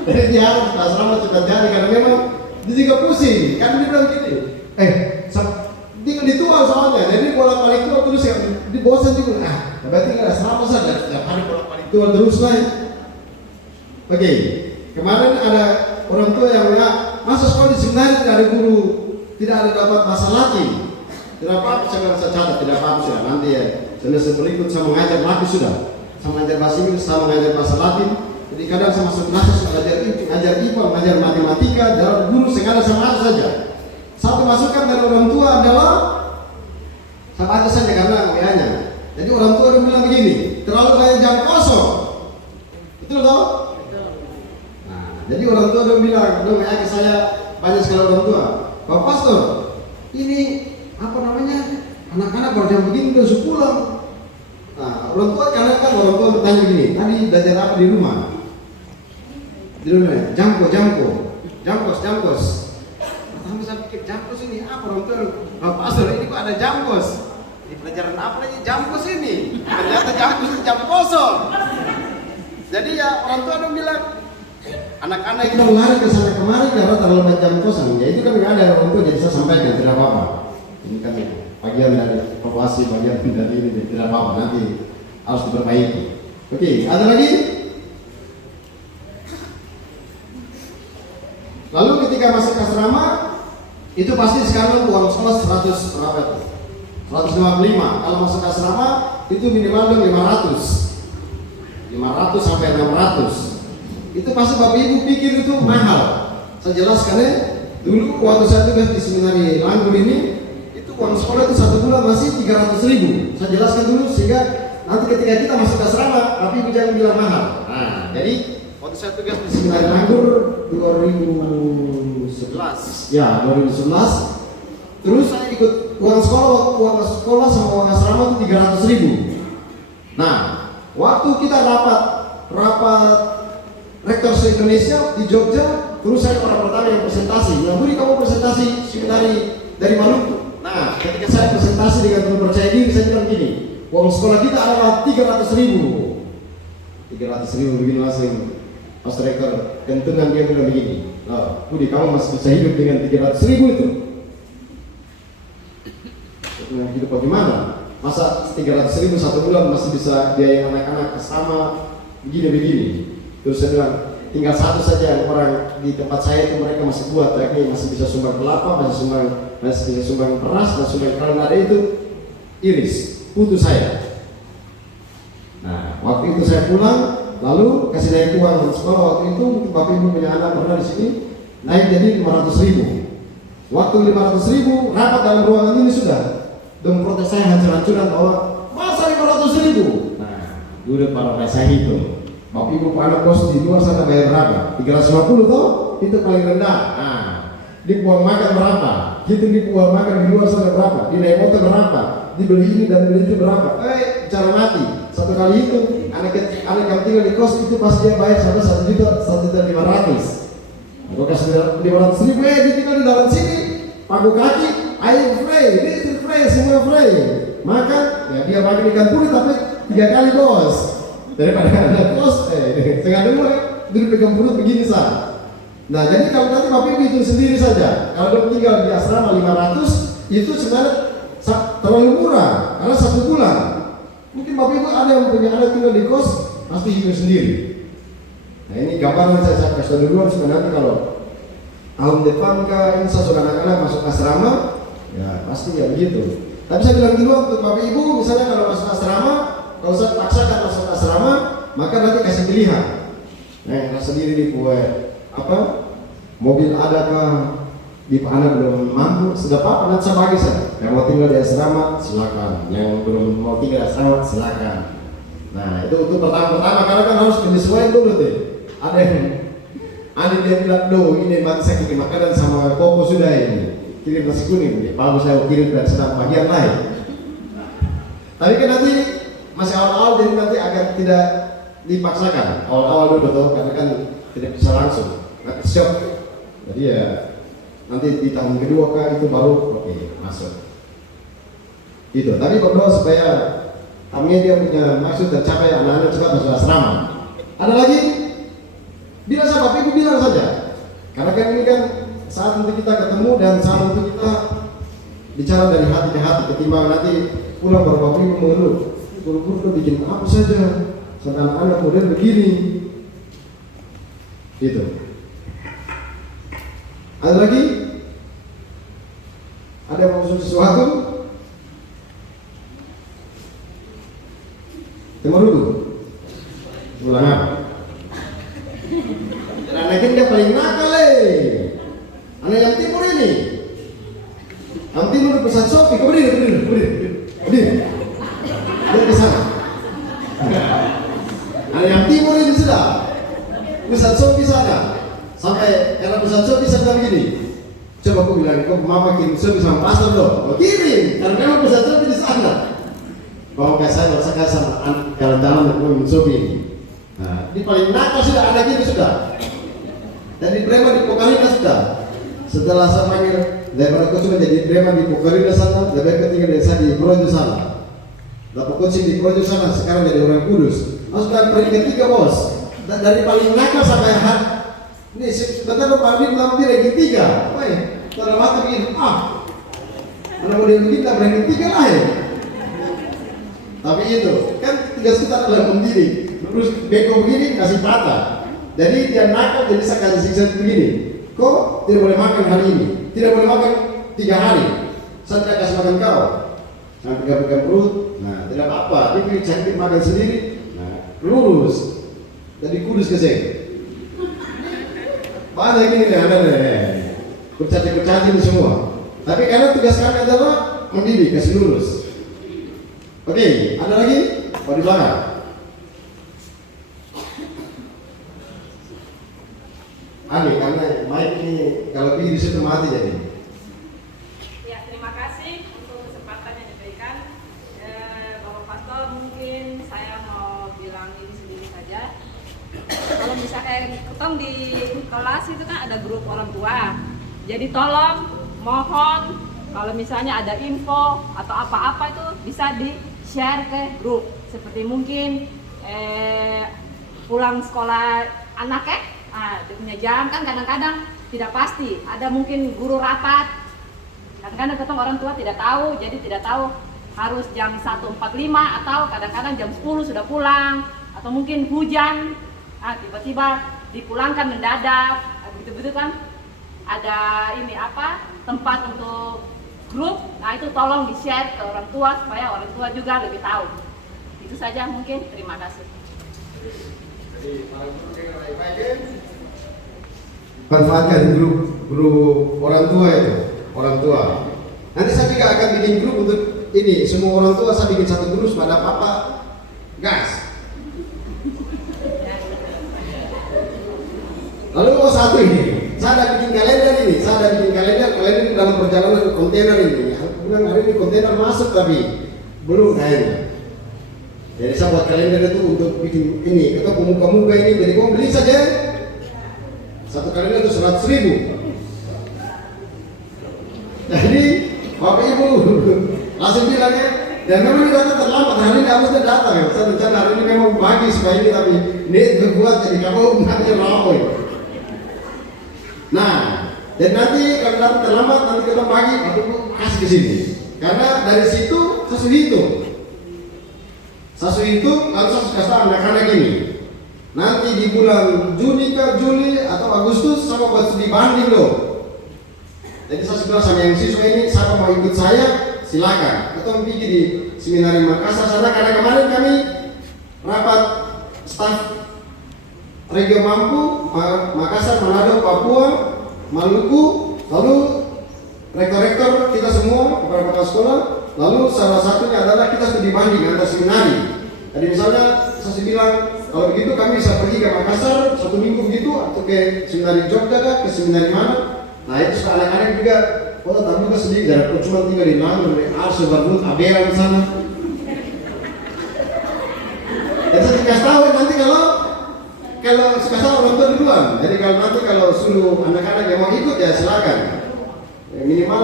Jadi dia harus nggak selama cepat jadi karena memang dia juga pusing. Kan dia bilang gini, dia dituang soalnya, jadi bolak-balik tua terus yang dibosan juga. Berarti nggak selama saja, setiap hari bolak-balik tua terus lah. Oke, kemarin ada orang tua yang bilang, masa sekolah di seminari tidak ada guru, tidak ada dapat bahasa Latin. Tidak apa-apa, saya catat, tidak apa-apa sudah. Nanti ya, semester berikut saya mengajar lagi sudah. Saya mengajar bahasa Inggris, saya mengajar bahasa Latin. Jadi kadang saya masuk kelas, saya mengajar IPA, mengajar matematika, dalam guru segala sama saja. Satu masukan dari orang tua adalah saya baca saja karena WA-nya. Jadi orang tua dia bilang begini, terlalu banyak jam kosong. Betul toh? Nah, jadi orang tua dia bilang, dia WA ke saya banyak sekali orang tua. Pak Pastor, ini apa namanya? Anak-anak baru jam begini udah sudah pulang. Nah, orang tua karena kan orang tua bertanya begini, tadi belajar apa di rumah? Di rumah, jamkos. Saya pikir jamkos ini apa orang tua? Pak Pastor ini kok ada jamkos? Di pelajaran apa lagi jamkos ini? Ternyata jamkos itu jam kosong. Jadi ya orang tua dong bilang, anak-anak itu lari ke sana kemari karena terlalu banyak jam kosong. Ya itu kan nggak ada orang tua jadi saya sampaikan tidak apa-apa. Ini kan bagian dari evaluasi, bagian dari ini tidak apa-apa nanti harus diperbaiki. Oke, ada lagi? Lalu ketika masuk asrama itu pasti sekarang uang sekolah 100 berapa itu? 155. Kalau masuk asrama itu minimal dong 500 sampai 600. Itu pasti Bapak Ibu pikir itu mahal. Saya jelaskan ya. Dulu waktu saya tugas di seminari Langgur ini, itu uang sekolah itu 1 bulan masih 300.000. Saya jelaskan dulu sehingga nanti ketika kita masuk asrama, Bapak Ibu jangan bilang mahal. Nah, jadi waktu saya tugas di seminari Langgur 2011. Ya, 2011. Terus saya ikut uang sekolah sama uang asrama itu 300.000. Nah, waktu kita rapat rektor se-Indonesia di Jogja, terus saya orang pertama yang presentasi. Nah, Budi kamu presentasi seminari dari Maluku. Nah, ketika saya presentasi dengan penuh percaya diri, saya bilang gini, uang sekolah kita adalah 300.000. 300.000 begini langsung. Pas rektor kentungan dia bilang begini, Budi kamu masih bisa hidup dengan 300.000 itu. Hidup bagaimana? Masa 300.000 1 bulan masih bisa biaya anak-anak sama begini. Terus saya bilang tinggal satu saja orang di tempat saya itu mereka masih kuat, yakni masih bisa sumbang kelapa, masih bisa sumbang beras, dan sumbang kalau ada itu iris, putu saya. Nah, waktu itu saya pulang, lalu kasih naik uang sekolah waktu itu Bapak Ibu punya anak pernah di sini naik jadi 500.000. Waktu 500.000 rapat dalam ruangan ini sudah. Dong protes saya hancur-hancuran bahwa masa 500.000. Nah, udah para saya hitung. Bapak Ibu anak kos di luar sana bayar berapa? 350 toh? Itu paling rendah. Nah, di uang makan berapa? Hitung di uang makan di luar sana berapa? Di naik motor berapa? Dibeli ini dan beli itu berapa? Cara mati. Satu kali itu anak yang tinggal di kos itu pasti dia bayar sampai 1.500.000. Kalau kasih 500.000 dia tinggal di dalam sini, pagu kaki, air free, listrik free, semua free. Maka ya dia makan ikan puri tapi 3 kali bos. Daripada ada kos, tengah dulu duduk pegang perut begini sah. Nah jadi kalau nanti Bapak Ibu itu sendiri saja, kalau tinggal di asrama 500 itu sebenarnya terlalu murah karena 1 bulan. Mungkin Bapak Ibu ada yang punya anak tinggal di kos, pasti hidup sendiri. Nah ini gambaran saya kasih duluan supaya nanti kalau tahun depan kan sudah anak-anak masuk asrama, ya pasti ya begitu. Tapi saya bilang dulu untuk Bapak Ibu, misalnya kalau masuk asrama, kalau saya paksakan masuk asrama, maka nanti kasih pilihan. Nah, sendiri di mobil adakah, di anak belum mampu, sudah apa nanti saya bagi saya. Yang mau tinggal di asrama silakan, yang belum mau tinggal di asrama silakan. Nah itu untuk pertama karena kan harus menyesuaikan dulu tuh. Ada dia bilang ini mati saya kirim makanan sama koko sudah ini. Kirim nasi kuning, bagus saya kirim dan sedang bagian lain. Tapi kan nanti masih awal-awal jadi nanti agak tidak dipaksakan. Awal-awal dulu tuh karena kan tidak bisa langsung. Nanti shock. Jadi ya nanti di tahun kedua itu baru oke, masuk. Itu. Tapi berdoa supaya kami dia punya maksud tercapai anak-anak cepat masuk asrama. Ada lagi? Bilang sama Bapak Ibu bilang saja. Karena kan ini kan saat untuk kita ketemu dan saat untuk kita bicara dari hati ke hati ketimbang nanti pulang baru Bapak Ibu mengeluh. Guru-guru bikin apa saja sampai anak-anak model begini. Itu. Ada lagi? Ada yang mau sesuatu? Tengok dulu. Ulang apa? Anak ini dia paling nakal anak yang timur ini. Yang timur pesan Shopee, kau berdiri. Dia ke sana. Anak yang timur ini sudah pesan Shopee sana. Sampai karena pesan Shopee saya bilang begini. Coba aku bilang, kau mama kirim Shopee sama pastor loh. Kau kirim, karena memang pesan Shopee di sana. Kalau kayak saya merasakan sama jalan-jalan dan mau Shopee ini. Nah, ini paling nakal sudah anak itu sudah. Dan di preman di Pokalina sudah. Setelah saya panggil, daripada kau cuma jadi preman di Pokalina sana, lebih baik tinggal dari saya di Projo sana. Dapat coaching di Projo sana, sekarang jadi orang Kudus. Harus dari peringkat 3 bos. Dan dari paling nakal sampai ini sebentar lo pamit nanti lagi 3. Wah, kalau mati begini, mana mau dia begini tak peringkat 3 lah ya. Tapi itu kan tugas kita adalah mendidik. Terus beko begini kasih patah. Jadi dia nakal jadi saya kasih siksa begini. Kok tidak boleh makan hari ini? Tidak boleh makan 3 hari. Saya tidak kasih makan kau. Jangan pegang-pegang perut. Nah tidak apa-apa. Dia pilih cantik makan sendiri. Nah lurus. Jadi Kudus ke sini. Banyak ini nih ada nih. Kurcaci ini semua. Tapi karena tugas kami adalah mendidik kasih lurus. Oke, ada lagi? Mau di belakang? Aneh, karena mic ini kalau pilih di situ mati jadi. Ya, terima kasih untuk kesempatan yang diberikan. Bapak Pastor, mungkin saya mau bilang ini sendiri saja. Kalau misalnya ketong di kelas itu kan ada grup orang tua. Jadi tolong, mohon kalau misalnya ada info atau apa-apa itu bisa di-share ke grup. Seperti mungkin pulang sekolah anaknya, dia punya jam kan kadang-kadang tidak pasti. Ada mungkin guru rapat. Kadang-kadang ketemu orang tua tidak tahu, jadi tidak tahu harus jam 1.45 atau kadang-kadang jam 10 sudah pulang. Atau mungkin hujan, tiba-tiba dipulangkan mendadak, begitu-begitu kan. Ada tempat untuk grup, itu tolong di-share ke orang tua supaya orang tua juga lebih tahu. Itu saja mungkin, terima kasih. Manfaatkan grup orang tua itu, orang tua. Nanti saya juga akan bikin grup untuk ini, semua orang tua saya bikin satu grup pada papa gas. Lalu satu ini, saya ada bikin kalender ini, kalender dalam perjalanan ke kontainer ini. Aku bilang hari ini kontainer masuk tapi belum kayaknya. Jadi saya buat kalender itu untuk bikin ini, kita pemuka-muka ini, jadi kamu beli saja. Satu kalender itu 100.000. Jadi Bapak Ibu langsung bilang ya, dan memang ini datang terlambat, hari ini harusnya datang ya. Saya rencana hari ini memang pagi supaya ini, tapi ini berbuat jadi kamu nanti ramai. Nah, dan nanti kalau datang terlambat, nanti kita pagi, Bapak Ibu kasih ke sini. Karena dari situ saya hitung. Saya hitung, lalu saya kasih anak-anak ini. Nanti di bulan Juni ke Juli atau Agustus sama buat studi banding loh. Jadi saya bilang sama yang siswa ini, siapa mau ikut saya silakan. Atau pergi di Seminari Makassar sana, karena kemarin kami rapat staf Regio Mampu, Makassar, Manado, Papua, Maluku, lalu rektor-rektor kita semua, kepala sekolah, lalu salah satunya adalah kita studi banding antar seminari. Jadi misalnya saya bilang, kalau begitu kami bisa pergi ke Makassar 1 minggu begitu, atau ke seminari Jogja, ke seminari mana. Nah itu anak-anak juga, oh tapi juga sedih, dari cuma tinggal di Langgar, di Arse, Barbut, Abera di sana. Dan saya dikasih tahu nanti kalau suka tahu orang tua duluan. Jadi kalau suruh anak-anak yang mau ikut ya silakan. Ya, minimal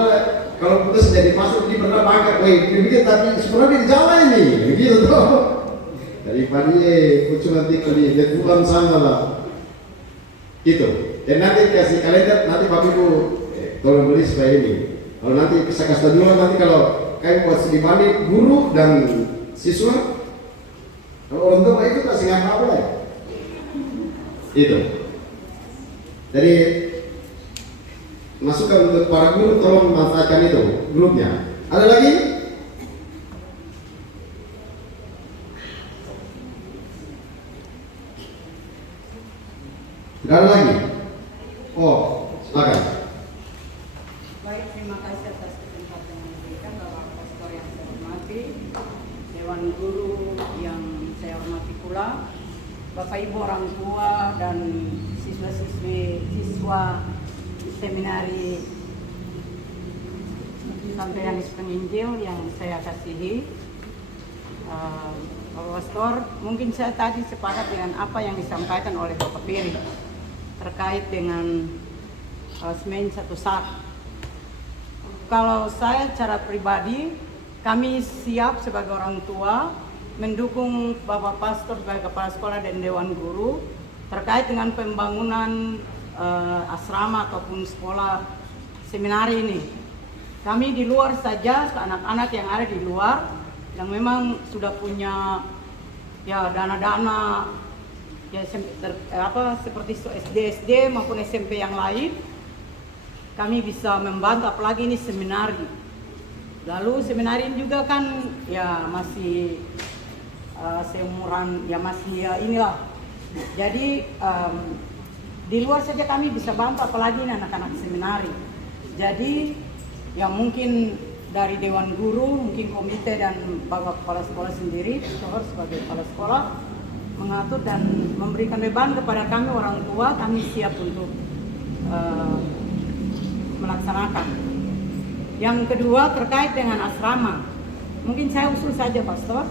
kalau putus jadi masuk di pernah bangga, begitu tapi sebenarnya di Jawa ini, begitu tuh. Daripada cuma tinggal di Pulang sana lah. Gitu. Dan nanti kasih kalender, nanti Bapak Ibu tolong beli supaya ini. Kalau nanti saya kasih dulu, nanti kalau kayak buat studi banding guru dan siswa, kalau orang tua ikut kasih ngapa apa ya? Itu. Jadi masukan untuk para guru, tolong manfaatkan itu grupnya. Ada lagi? Tidak ada lagi? Oh, silakan. Baik, terima kasih atas kesempatan yang diberikan Bapak Pastor yang saya hormati, Dewan Guru yang saya hormati pula, Bapak Ibu orang tua dan siswa seminari Sampeyan Penginjil yang saya kasihi. Bapak Pastor, mungkin saya tadi sepakat dengan apa yang disampaikan oleh Bapak Piri terkait dengan Semen 1 Sak. Kalau saya secara pribadi, kami siap sebagai orang tua mendukung Bapak Pastor sebagai kepala sekolah dan Dewan Guru terkait dengan pembangunan asrama ataupun sekolah seminari ini. Kami di luar saja, anak-anak yang ada di luar yang memang sudah punya ya dana-dana ya seperti SD maupun SMP yang lain, kami bisa membantu, apalagi ini seminari. Lalu seminari ini juga kan ya masih seumuran, ya masih ya inilah. Jadi di luar saja kami bisa bantu, apalagi ini anak-anak seminari. Jadi ya mungkin dari Dewan Guru, mungkin komite dan Bapak Kepala Sekolah sendiri, sebagai Kepala Sekolah, mengatur dan memberikan beban kepada kami orang tua, kami siap untuk melaksanakan. Yang kedua terkait dengan asrama, mungkin saya usul saja Pastor,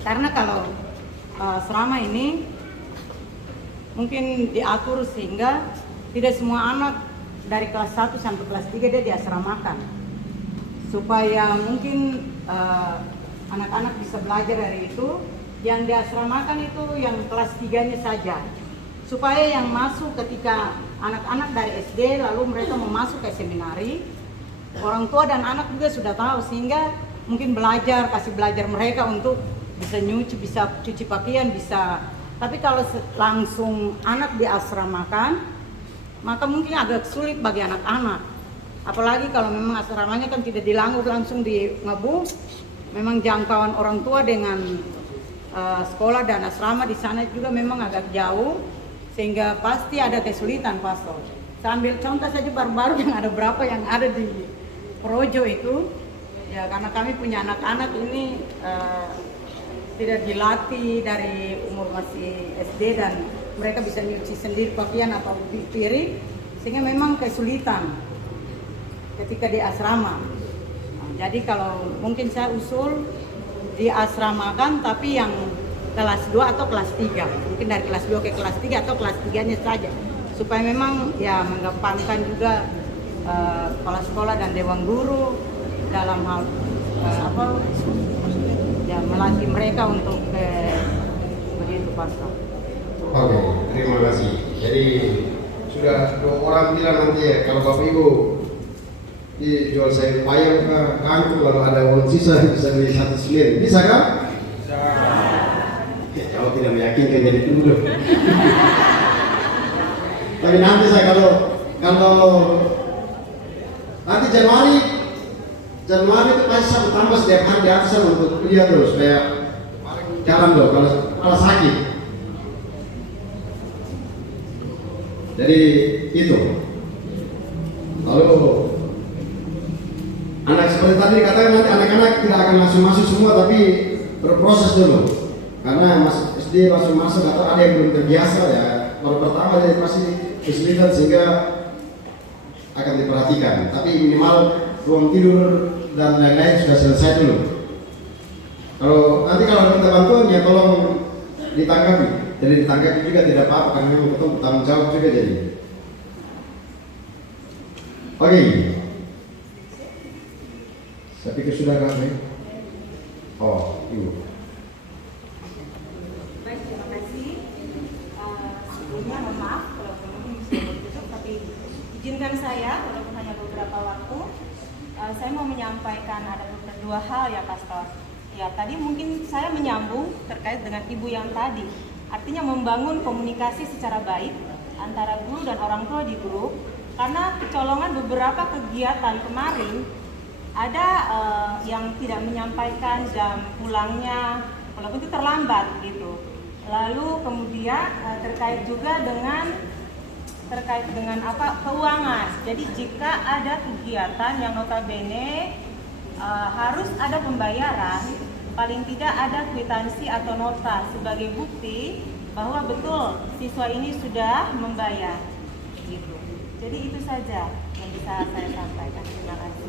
karena kalau asrama ini mungkin diatur sehingga tidak semua anak dari kelas 1 sampai kelas 3 dia diasramakan, supaya mungkin anak-anak bisa belajar dari itu. Yang diasramakan itu yang kelas 3-nya saja, supaya yang masuk ketika anak-anak dari SD lalu mereka mau masuk ke seminari, orang tua dan anak juga sudah tahu, sehingga mungkin kasih belajar mereka untuk bisa nyuci, bisa cuci pakaian, bisa. Tapi kalau langsung anak diasramakan, maka mungkin agak sulit bagi anak-anak. Apalagi kalau memang asramanya kan tidak dilanggur langsung di Ngebu, memang jangkauan orang tua dengan sekolah dan asrama di sana juga memang agak jauh, sehingga pasti ada kesulitan Pastor. Saya ambil contoh saja baru-baru yang ada berapa yang ada di Projo itu, ya karena kami punya anak-anak ini tidak dilatih dari umur masih SD dan mereka bisa nyuci sendiri pakaian atau piring, sehingga memang kesulitan ketika di asrama. Nah, jadi kalau mungkin saya usul diasramakan tapi yang kelas 2 atau kelas 3, mungkin dari kelas 2 ke kelas 3 atau kelas 3-nya saja, supaya memang ya menggampangkan juga kepala sekolah dan Dewan Guru dalam hal ya melatih mereka untuk begitu pastor. Oke, terima kasih. Jadi sudah 2 orang bilang nanti ya, kalau Bapak Ibu jual sayur bayam ke kangkung lalu ada uang sisa bisa beli 1 selir, bisa kan? Bisa. Ya, kalau tidak meyakinkan jadi tuduh. Tapi nanti saya kalau nanti Januari itu pasti saya tambah setiap hari di atas untuk kuliah terus supaya jalan loh kalau sakit. Jadi itu. Lalu anak seperti tadi dikatakan nanti anak-anak tidak akan langsung masuk semua tapi berproses dulu. Karena SD langsung masuk atau ada yang belum terbiasa ya. Baru pertama jadi pasti kesulitan sehingga akan diperhatikan. Tapi minimal ruang tidur dan lain-lain sudah selesai dulu. Kalau minta bantuan ya tolong ditanggapi. Jadi ditanggapi juga tidak apa-apa karena memang kita bertanggung jawab juga jadi. Oke. Saya pikir sudah kan? Oh, Ibu. Baik, terima kasih. Sebelumnya mohon maaf kalau mungkin bisa ditutup, tapi izinkan saya walaupun hanya beberapa waktu, saya mau menyampaikan ada 2 hal ya Pastor. Ya tadi mungkin saya menyambung terkait dengan ibu yang tadi, artinya membangun komunikasi secara baik antara guru dan orang tua di grup, karena kecolongan beberapa kegiatan kemarin ada yang tidak menyampaikan jam pulangnya, walaupun itu terlambat gitu. Lalu kemudian terkait dengan keuangan. Jadi jika ada kegiatan yang notabene harus ada pembayaran, paling tidak ada kwitansi atau nota sebagai bukti bahwa betul siswa ini sudah membayar gitu. Jadi itu saja yang bisa saya sampaikan. Terima kasih.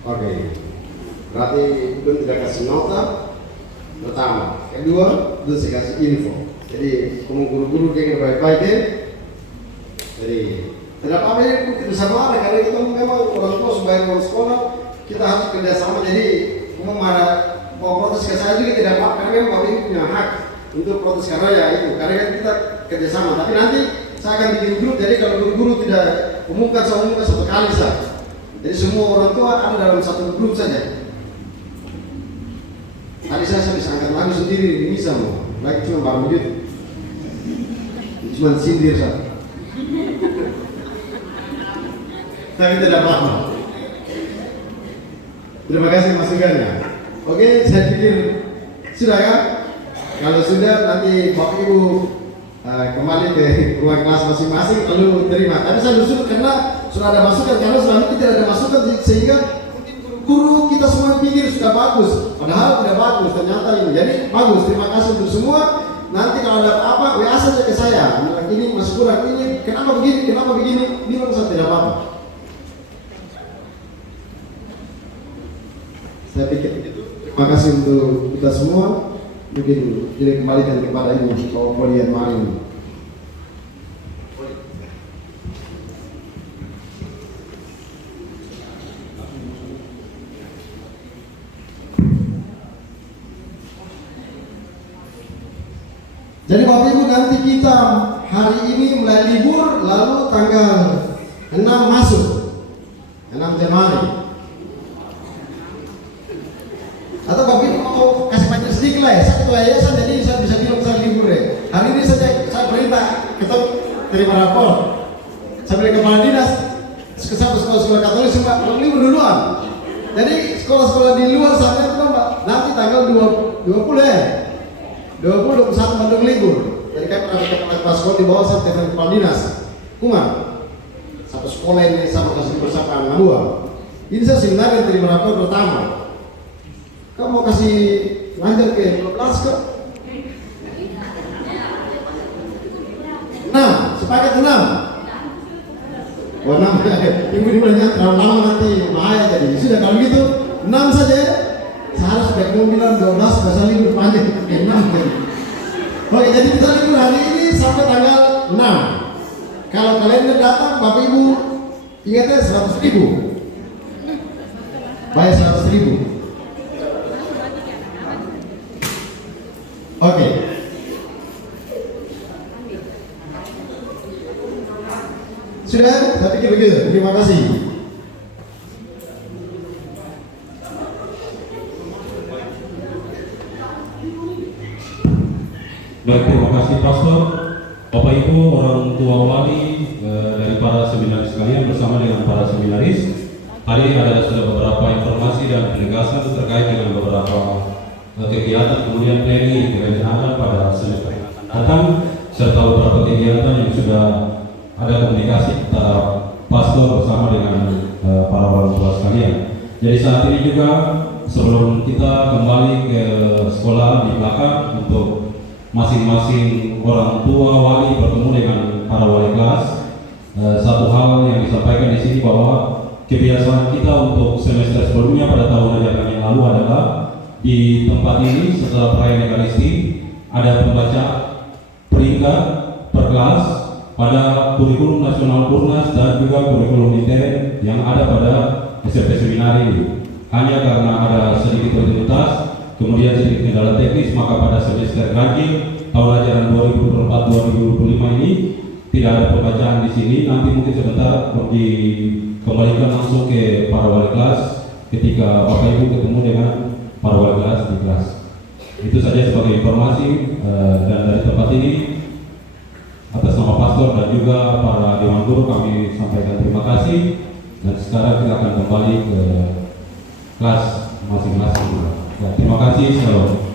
Oke. Berarti Ibu tidak kasih nota pertama. Kedua, Ibu saya kasih info. Jadi guru-guru yang baik-baik ya. Jadi tidak apa-apa ya, kita bisa marah karena kita memang orang tua supaya uang sekolah kita harus kerjasama. Jadi mau protes ke saya juga tidak apa-apa karena memang Bapak Ibu punya hak untuk protes karena ya itu karena kan kita kerjasama. Tapi nanti saya akan bikin grup, jadi kalau guru-guru tidak umumkan, saya umumkan 1 kali saja. Jadi semua orang tua ada dalam 1 grup saja. Tadi saya bisa angkat lagu sendiri, bisa mau lagi cuma baru begitu, cuma sindir saja. Tapi tidak apa-apa. Terima kasih masukannya. Oke, saya pikir sudah kan? Kalau sudah nanti Bapak Ibu kembali ke ruang kelas masing-masing lalu terima. Tapi saya usul karena sudah ada masukan, karena selama ini tidak ada masukan sehingga mungkin guru kita semua pikir sudah bagus, padahal tidak bagus ternyata ini. Jadi bagus, terima kasih untuk semua. Nanti kalau ada apa WA saja ke saya. Ini masih kurang, ini kenapa begini, bilang saya tidak apa-apa. Saya pikir itu. Terima kasih untuk kita semua. Mungkin kembalikan kepada ini Polian Marin. Jadi Bapak Ibu nanti kita hari ini mulai libur, lalu tanggal 6 masuk 6 Januari. Atau Bapak Ibu mau kasih banyak sedikit lah ya, saya ketua yayasan jadi saya bisa bilang saya libur ya. Hari ini saya perintah kita terima rapor. Saya bilang kepala dinas, sekolah-sekolah Katolik semua libur duluan. Jadi sekolah-sekolah di luar sana itu nanti tanggal 20 ya. 20-21 Bandung libur. Jadi kan kepala sekolah di bawah saya telepon kepala dinas. Kumar, satu sekolah ini sama kasih bersama anak 2. Ini saya sebenarnya terima rapor pertama. Kamu mau kasih lanjut ke 12 ke? 6, sepakat 6. Oh 6, minggu dimulainya terlalu lama nanti bahaya jadi. Sudah kalau gitu 6 saja. Saya harus baik mau bilang 12 bahasa libur panjang 6 jadi. Oke, jadi kita libur hari ini sampai tanggal 6. Kalau kalian datang Bapak Ibu ingatnya 100.000. Bayar 100.000. Oke. Sudah, saya pikir begitu. Terima kasih. Baik, terima kasih Pastor. Bapak Ibu, orang tua wali dari para seminaris sekalian bersama dengan para seminaris. Hari ada sudah beberapa informasi dan penegasan terkait dengan beberapa kegiatan kemudian planning direncanakan pada semester yang akan datang serta beberapa kegiatan yang sudah ada komunikasi antara pastor bersama dengan para orang tua sekalian. Jadi saat ini juga sebelum kita kembali ke sekolah di belakang untuk masing-masing orang tua wali bertemu dengan para wali kelas, satu hal yang disampaikan di sini bahwa kebiasaan kita untuk semester sebelumnya pada tahun ajaran yang lalu adalah di tempat ini setelah perayaan Ekaristi ada pembaca peringkat per kelas pada kurikulum nasional Purnas dan juga kurikulum intern yang ada pada SMP Seminari ini. Hanya karena ada sedikit rutinitas, kemudian sedikit kendala teknis, maka pada semester ganjil tahun ajaran 2024-2025 ini tidak ada pembacaan di sini. Nanti mungkin sebentar dikembalikan langsung ke para wali kelas ketika Bapak Ibu ketemu dengan para wali kelas di kelas. Itu saja sebagai informasi dan dari tempat ini atas nama pastor dan juga para dewan guru kami sampaikan terima kasih. Dan sekarang kita akan kembali ke kelas masing-masing. Ya, terima kasih. Shalom.